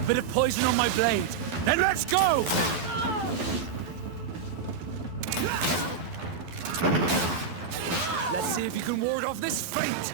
Bit of poison on my blade. Then let's go! Let's see if you can ward off this feint.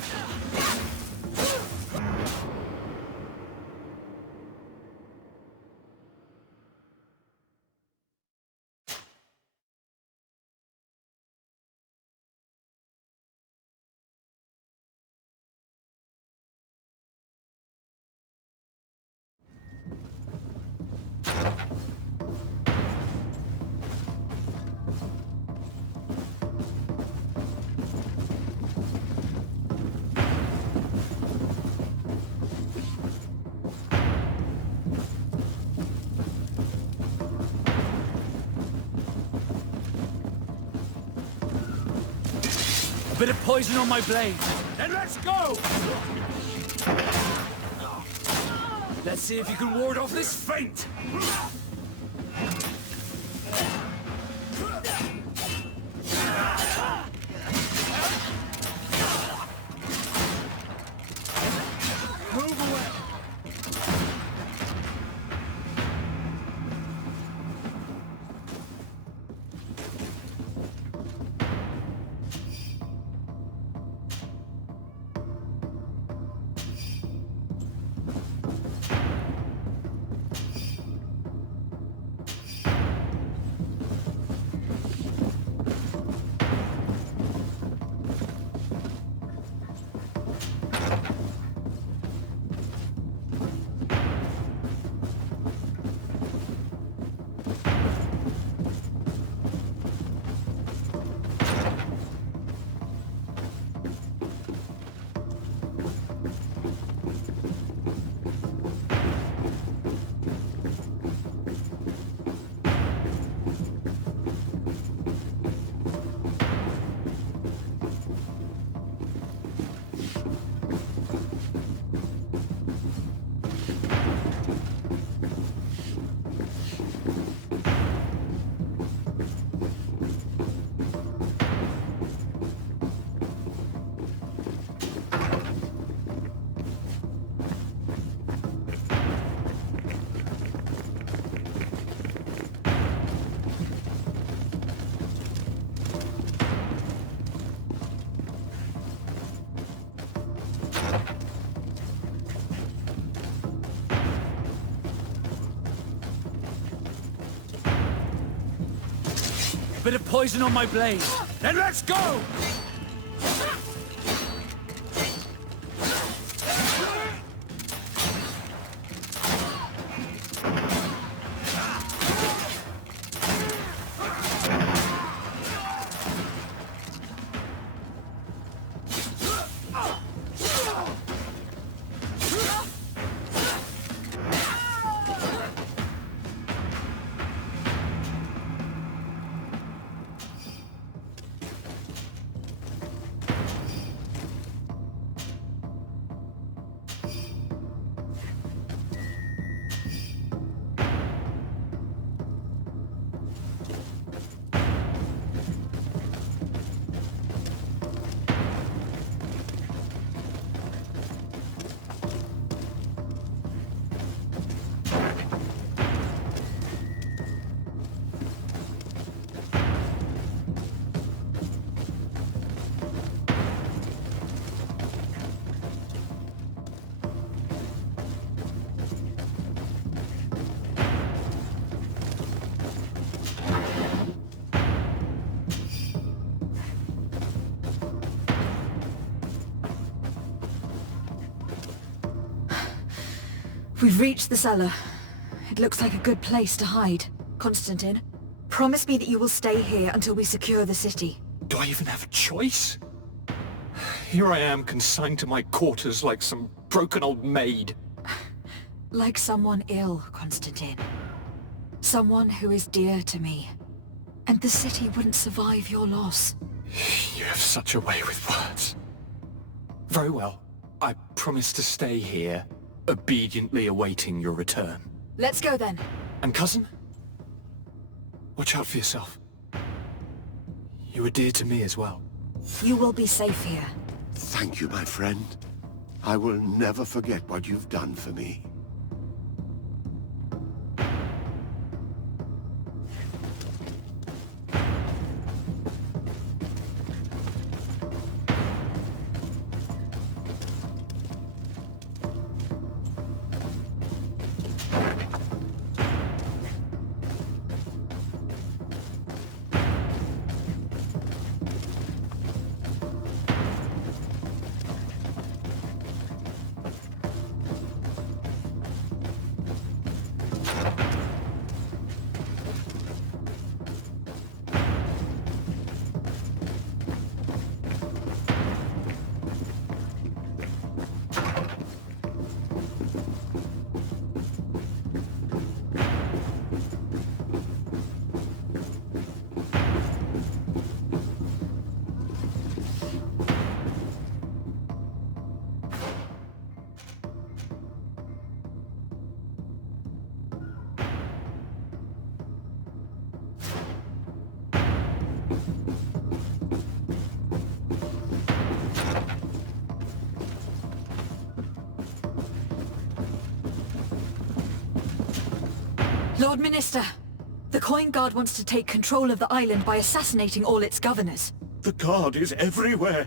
Bit of poison on my blade. Then let's go! Let's see if you can ward off this feint. Move away. Bit of poison on my blade. Then let's go! We've reached the cellar. It looks like a good place to hide. Constantine, promise me that you will stay here until we secure the city. Do I even have a choice? Here I am, consigned to my quarters like some broken old maid. Like someone ill, Constantine. Someone who is dear to me. And the city wouldn't survive your loss. You have such a way with words. Very well. I promise to stay here, obediently awaiting your return. Let's go then. And cousin? Watch out for yourself. You were dear to me as well. You will be safe here. Thank you, my friend. I will never forget what you've done for me. Lord Minister, the Coin Guard wants to take control of the island by assassinating all its governors. The Guard is everywhere.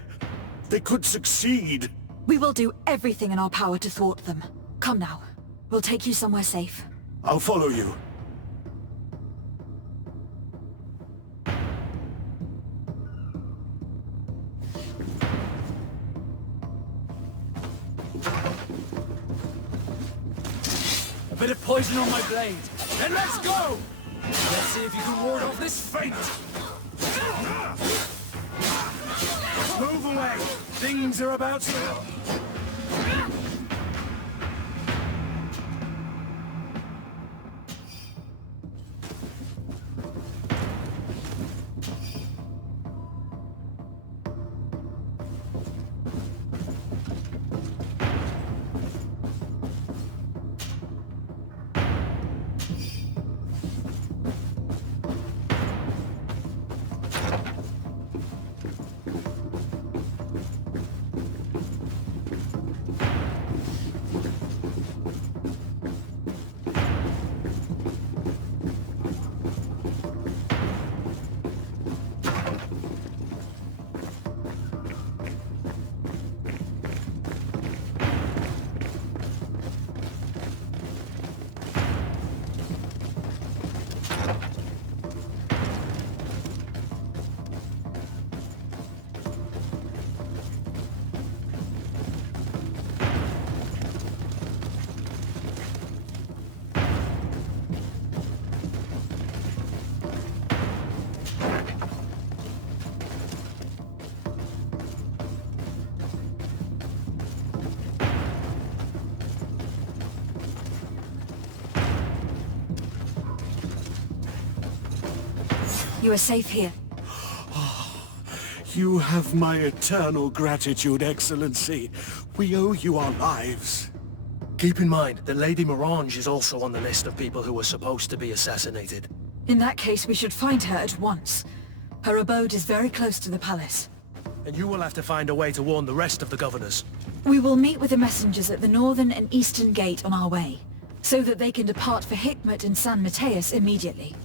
They could succeed. We will do everything in our power to thwart them. Come now. We'll take you somewhere safe. I'll follow you. A bit of poison on my blade. Then let's go! Let's see if you can ward off this fate! Move away! Things are about to... You are safe here. You have my eternal gratitude, Excellency. We owe you our lives. Keep in mind that Lady Morange is also on the list of people who were supposed to be assassinated. In that case, we should find her at once. Her abode is very close to the palace. And you will have to find a way to warn the rest of the governors. We will meet with the messengers at the northern and eastern gate on our way, so that they can depart for Hikmet and San Mateus immediately.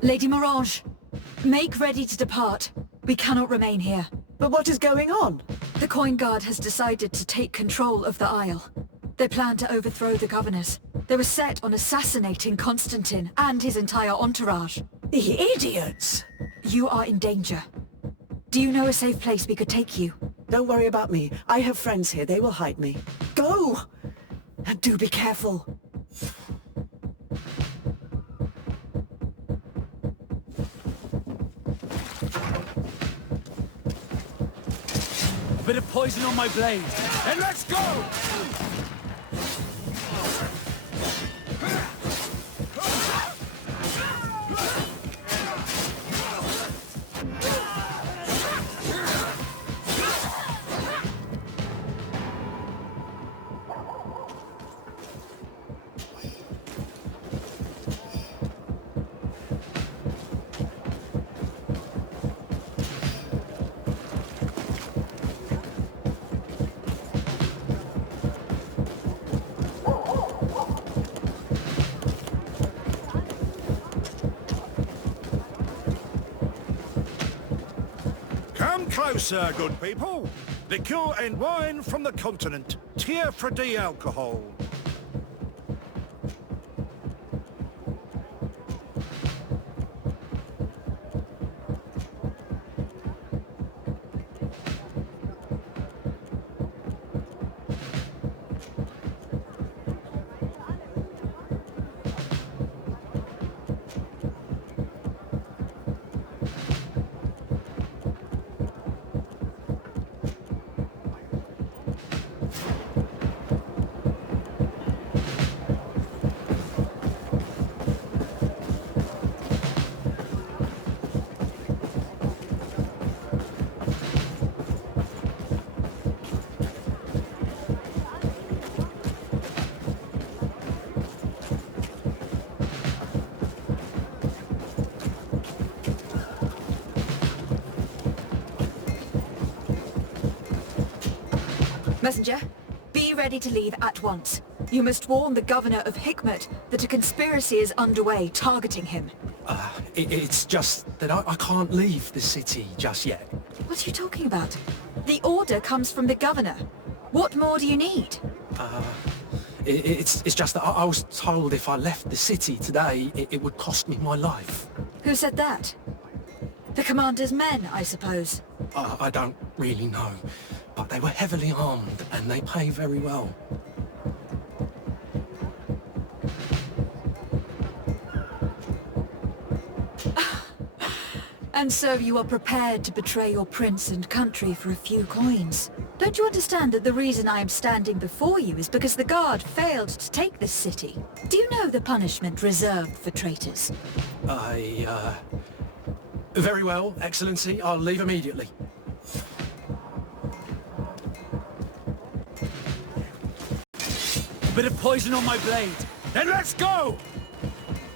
Lady Morange, make ready to depart. We cannot remain here. But what is going on? The Coin Guard has decided to take control of the Isle. They plan to overthrow the governors. They were set on assassinating Constantine and his entire entourage. The idiots! You are in danger. Do you know a safe place we could take you? Don't worry about me. I have friends here. They will hide me. Go! And do be careful. A bit of poison on my blade. Then let's go! Closer, good people. Liqueur and wine from the continent. Tier for the alcohol. Messenger, be ready to leave at once. You must warn the governor of Hikmet that a conspiracy is underway targeting him. It's just that I can't leave the city just yet. What are you talking about? The order comes from the governor. What more do you need? It's just that I was told if I left the city today, it would cost me my life. Who said that? The commander's men, I suppose. I don't really know, but they were heavily armed and they pay very well. And so you are prepared to betray your prince and country for a few coins. Don't you understand that the reason I am standing before you is because the guard failed to take this city? Do you know the punishment reserved for traitors? Very well, Excellency. I'll leave immediately. A bit of poison on my blade. Then let's go!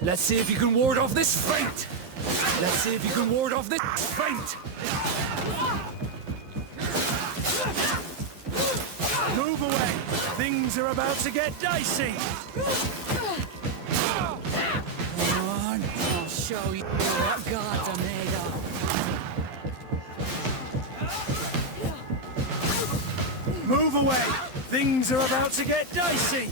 Let's see if you can ward off this fate! Let's see if you can ward off this fate! Move away! Things are about to get dicey! Come on, I'll show you what gods are made of. Move away! Things are about to get dicey!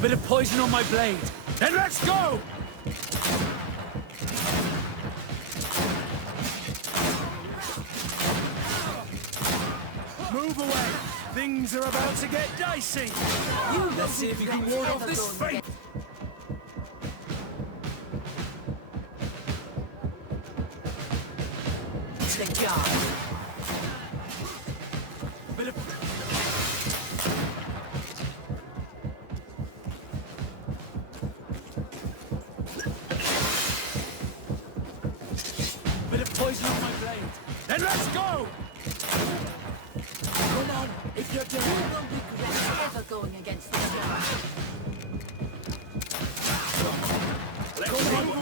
Bit of poison on my blade. Then let's go! Move away! Things are about to get dicey! Let's see if you can ward off this fate! To the guard. Bit of... Poison on my blade. Then let's go! Come on, if you're doing, you won't regret ever going against this guy. Come on,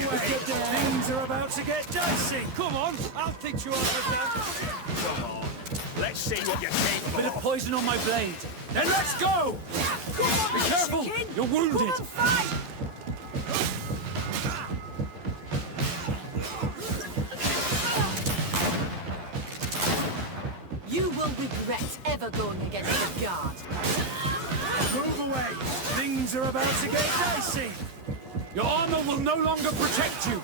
things are about to get dicey. Come on, I'll teach you all of that. Come on, let's see what you're capable of. Bit of poison on my blade. Then let's go! Come on, be careful, chicken. you're wounded. Come on, fight! You will regret ever going against the guard. Move away! Things are about to get dicey! Your armor will no longer protect you!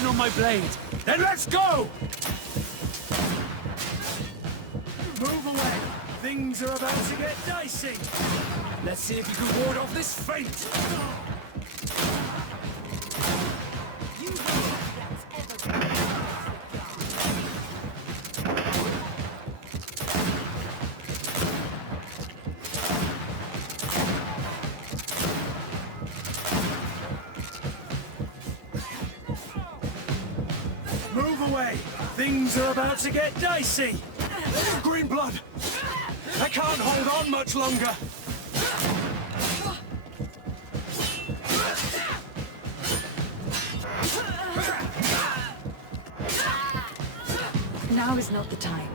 poison on my blade. Then let's go! Move away. Things are about to get dicey. Let's see if you can ward off this feint. Move away. Things are about to get dicey. Green blood. I can't hold on much longer. Now is not the time.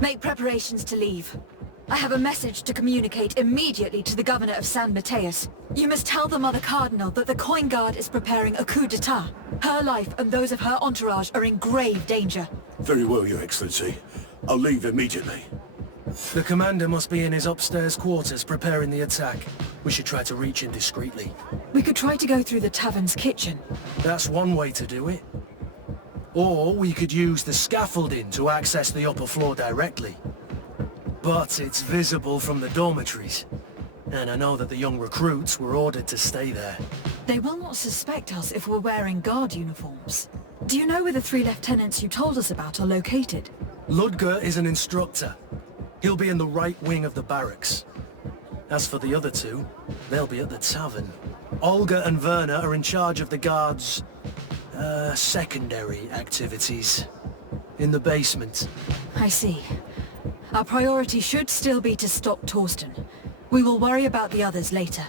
Make preparations to leave. I have a message to communicate immediately to the governor of San Mateus. You must tell the Mother Cardinal that the Coin Guard is preparing a coup d'etat. Her life and those of her entourage are in grave danger. Very well, Your Excellency. I'll leave immediately. The commander must be in his upstairs quarters preparing the attack. We should try to reach him discreetly. We could try to go through the tavern's kitchen. That's one way to do it. Or we could use the scaffolding to access the upper floor directly. But it's visible from the dormitories. And I know that the young recruits were ordered to stay there. They will not suspect us if we're wearing guard uniforms. Do you know where the 3 lieutenants you told us about are located? Ludger is an instructor. He'll be in the right wing of the barracks. As for the other 2, they'll be at the tavern. Olga and Werner are in charge of the guards' secondary activities. In the basement. I see. Our priority should still be to stop Torsten. We will worry about the others later.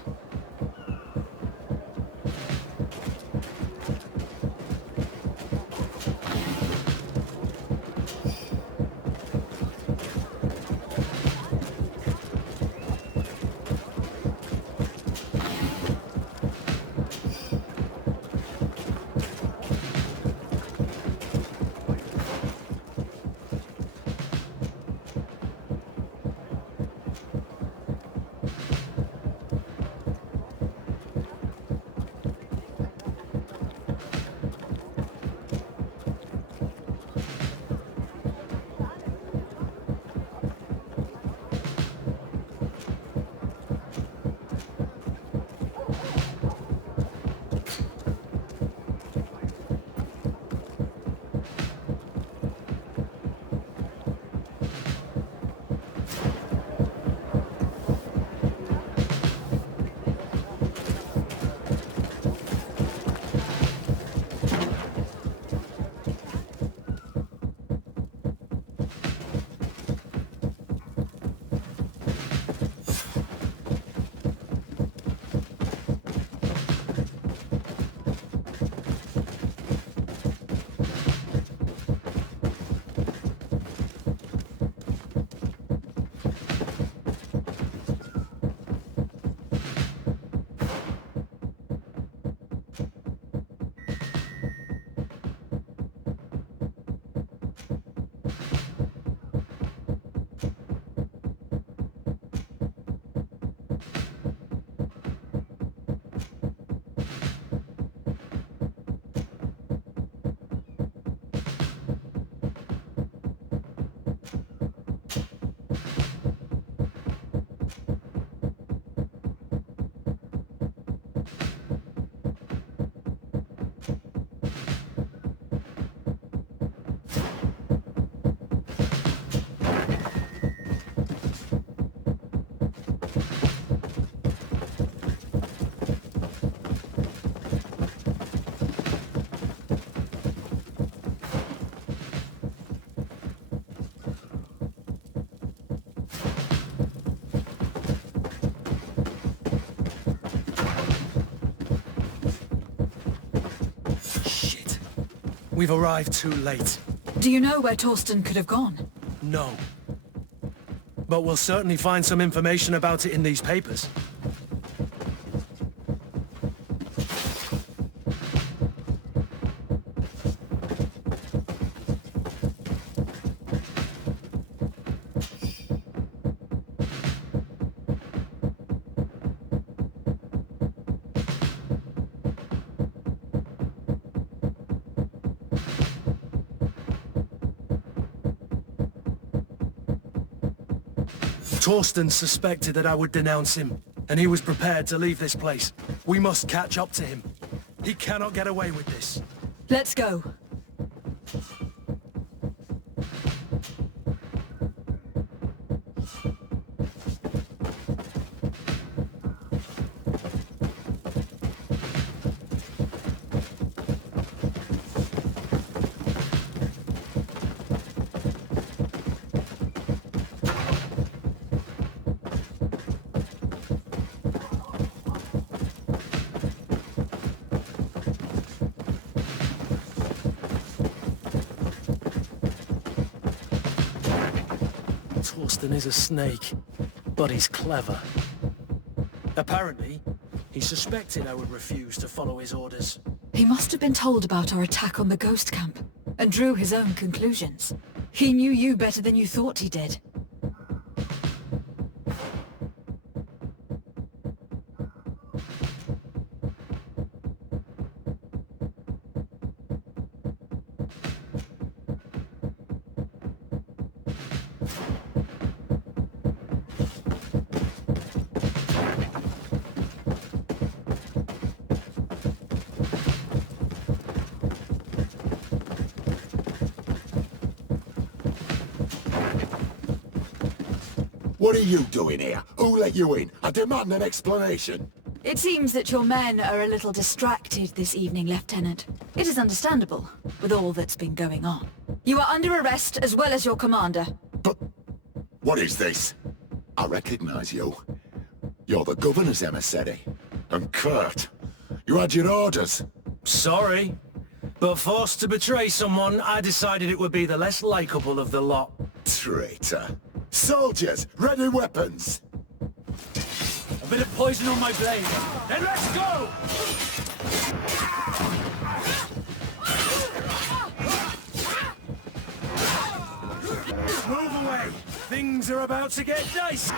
We've arrived too late. Do you know where Torsten could have gone? No. But we'll certainly find some information about it in these papers. Torsten suspected that I would denounce him, and he was prepared to leave this place. We must catch up to him. He cannot get away with this. Let's go. Torsten is a snake, but he's clever. Apparently, he suspected I would refuse to follow his orders. He must have been told about our attack on the ghost camp, and drew his own conclusions. He knew you better than you thought he did. What are you doing here? Who let you in? I demand an explanation. It seems that your men are a little distracted this evening, Lieutenant. It is understandable, with all that's been going on. You are under arrest, as well as your commander. But what is this? I recognize you. You're the governor's emissary. And Kurt, you had your orders. Sorry, but forced to betray someone, I decided it would be the less likable of the lot. Traitor. Soldiers, ready weapons! A bit of poison on my blade. Then let's go! Move away! Things are about to get dicey!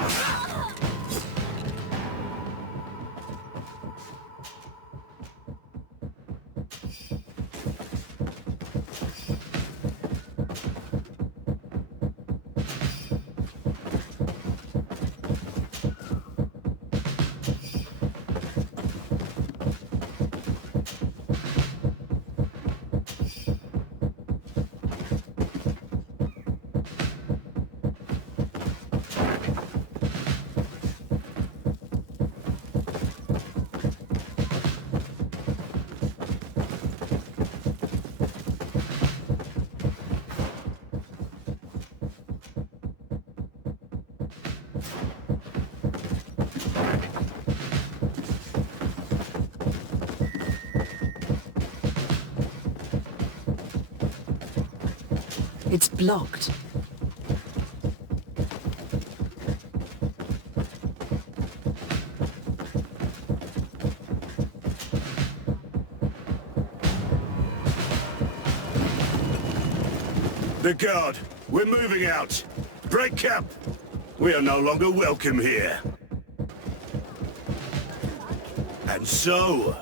It's blocked. The guard, we're moving out. Break camp. We are no longer welcome here. And so,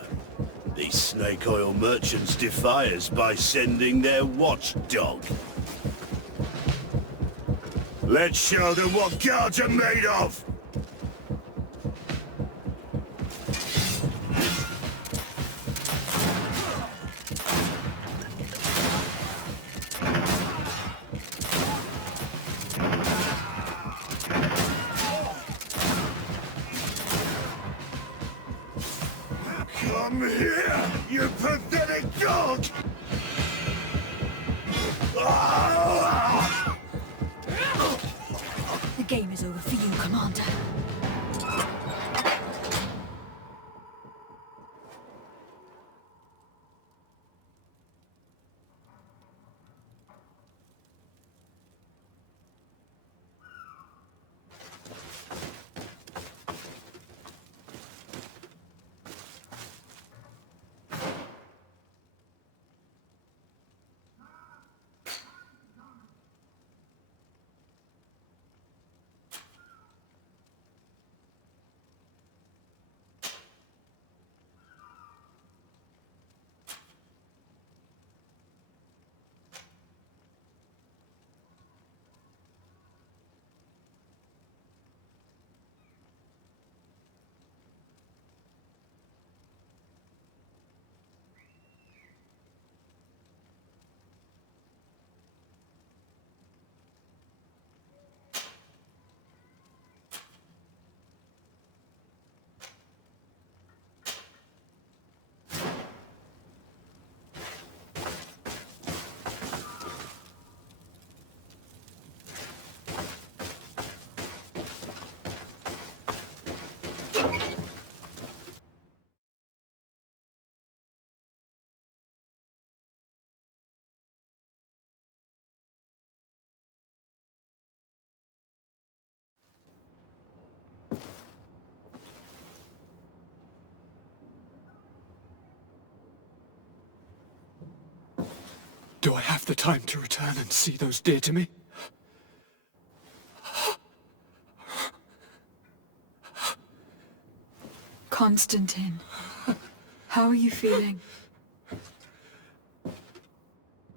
these snake oil merchants defy us by sending their watchdog. Let's show them what guards are made of! Come here, you pathetic dog! The game is over for you, Commander. Do I have the time to return and see those dear to me? Constantine, how are you feeling?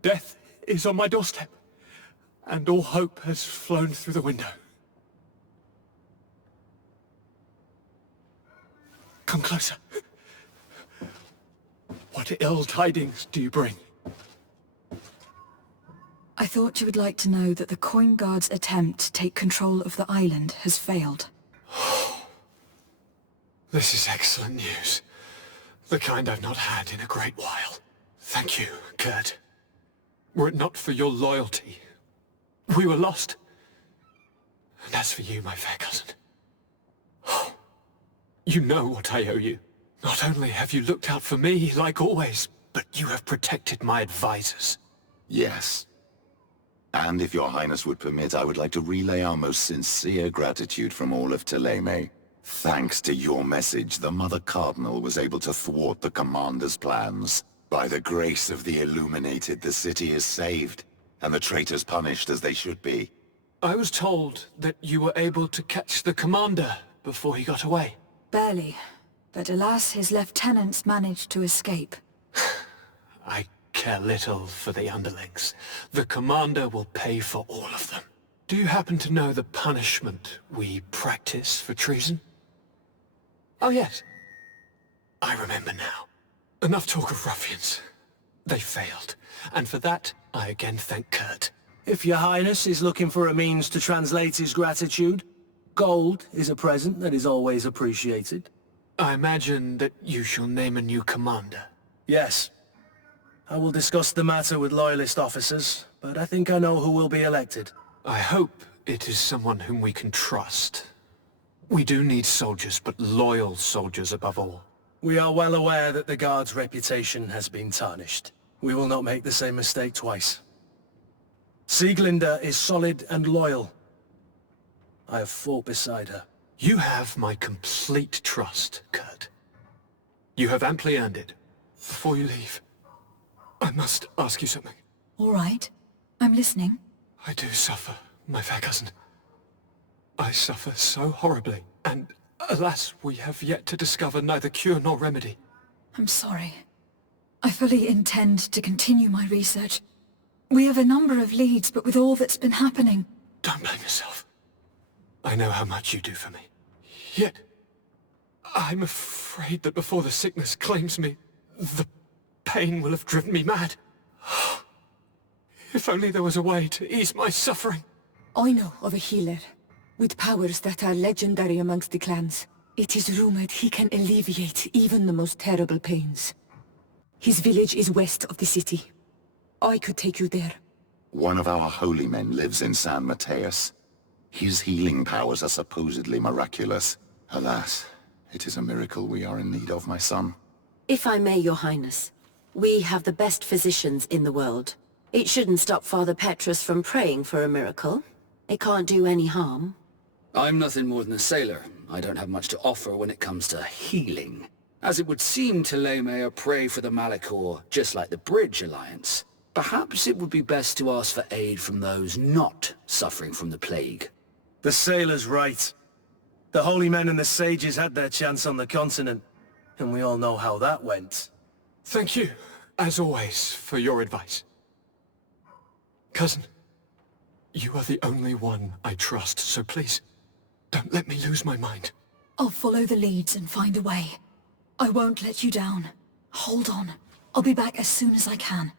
Death is on my doorstep, and all hope has flown through the window. Come closer. What ill tidings do you bring? I thought you would like to know that the Coin Guard's attempt to take control of the island has failed. This is excellent news. The kind I've not had in a great while. Thank you, Kurt. Were it not for your loyalty, we were lost. And as for you, my fair cousin, you know what I owe you. Not only have you looked out for me, like always, but you have protected my advisors. Yes. And if your highness would permit, I would like to relay our most sincere gratitude from all of Thélème. Thanks to your message, the Mother Cardinal was able to thwart the Commander's plans. By the grace of the Illuminated, the city is saved, and the traitors punished as they should be. I was told that you were able to catch the Commander before he got away. Barely. But alas, his lieutenants managed to escape. I care little for the underlings. The Commander will pay for all of them. Do you happen to know the punishment we practice for treason? Oh yes. I remember now. Enough talk of ruffians. They failed, and for that, I again thank Kurt. If your highness is looking for a means to translate his gratitude, gold is a present that is always appreciated. I imagine that you shall name a new commander. Yes. I will discuss the matter with loyalist officers, but I think I know who will be elected. I hope it is someone whom we can trust. We do need soldiers, but loyal soldiers above all. We are well aware that the Guard's reputation has been tarnished. We will not make the same mistake twice. Sieglinde is solid and loyal. I have fought beside her. You have my complete trust, Kurt. You have amply earned it. Before you leave, I must ask you something. All right. I'm listening. I do suffer, my fair cousin. I suffer so horribly, and alas, we have yet to discover neither cure nor remedy. I'm sorry. I fully intend to continue my research. We have a number of leads, but with all that's been happening... Don't blame yourself. I know how much you do for me. Yet, I'm afraid that before the sickness claims me, the pain will have driven me mad. If only there was a way to ease my suffering. I know of a healer, with powers that are legendary amongst the clans. It is rumored he can alleviate even the most terrible pains. His village is west of the city. I could take you there. One of our holy men lives in San Mateus. His healing powers are supposedly miraculous. Alas, it is a miracle we are in need of, my son. If I may, your highness, we have the best physicians in the world. It shouldn't stop Father Petrus from praying for a miracle. It can't do any harm. I'm nothing more than a sailor. I don't have much to offer when it comes to healing. As it would seem Thélème are prey for the Malachor, just like the Bridge Alliance. Perhaps it would be best to ask for aid from those not suffering from the plague. The sailor's right. The holy men and the sages had their chance on the continent, and we all know how that went. Thank you, as always, for your advice. Cousin, you are the only one I trust, so please, don't let me lose my mind. I'll follow the leads and find a way. I won't let you down. Hold on. I'll be back as soon as I can.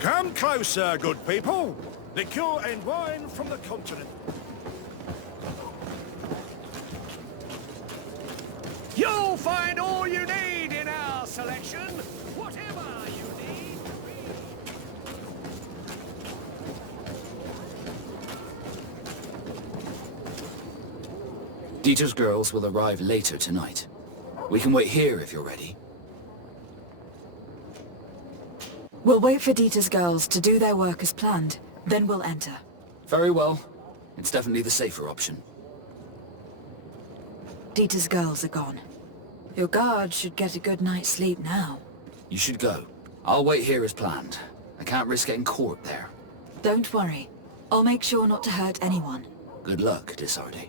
Come closer, good people. Liqueur and wine from the continent. You'll find all you need in our selection. Whatever you need. Dieter's girls will arrive later tonight. We can wait here if you're ready. We'll wait for Dieter's girls to do their work as planned, then we'll enter. Very well. It's definitely the safer option. Dieter's girls are gone. Your guard should get a good night's sleep now. You should go. I'll wait here as planned. I can't risk getting caught there. Don't worry. I'll make sure not to hurt anyone. Good luck, Disardi.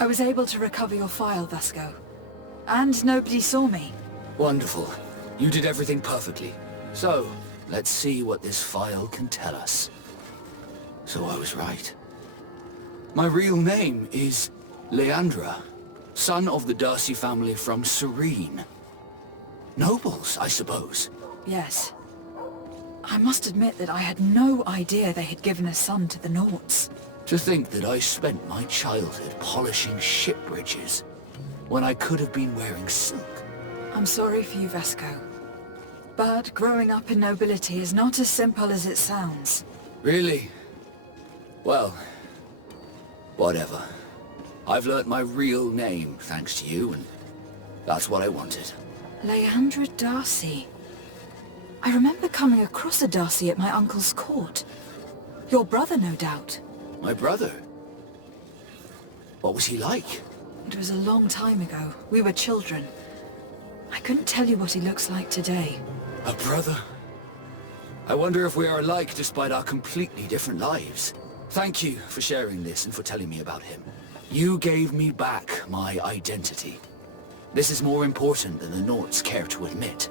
I was able to recover your file, Vasco. And nobody saw me. Wonderful. You did everything perfectly. So, let's see what this file can tell us. So I was right. My real name is Leandra, son of the Darcy family from Serene. Nobles, I suppose. Yes. I must admit that I had no idea they had given a son to the Nauts. To think that I spent my childhood polishing ship bridges, when I could have been wearing silk. I'm sorry for you, Vasco. But growing up in nobility is not as simple as it sounds. Really? Well, whatever. I've learnt my real name thanks to you, and that's what I wanted. Leandra Darcy. I remember coming across a Darcy at my uncle's court. Your brother, no doubt. My brother? What was he like? It was a long time ago. We were children. I couldn't tell you what he looks like today. A brother? I wonder if we are alike despite our completely different lives. Thank you for sharing this and for telling me about him. You gave me back my identity. This is more important than the Nauts care to admit.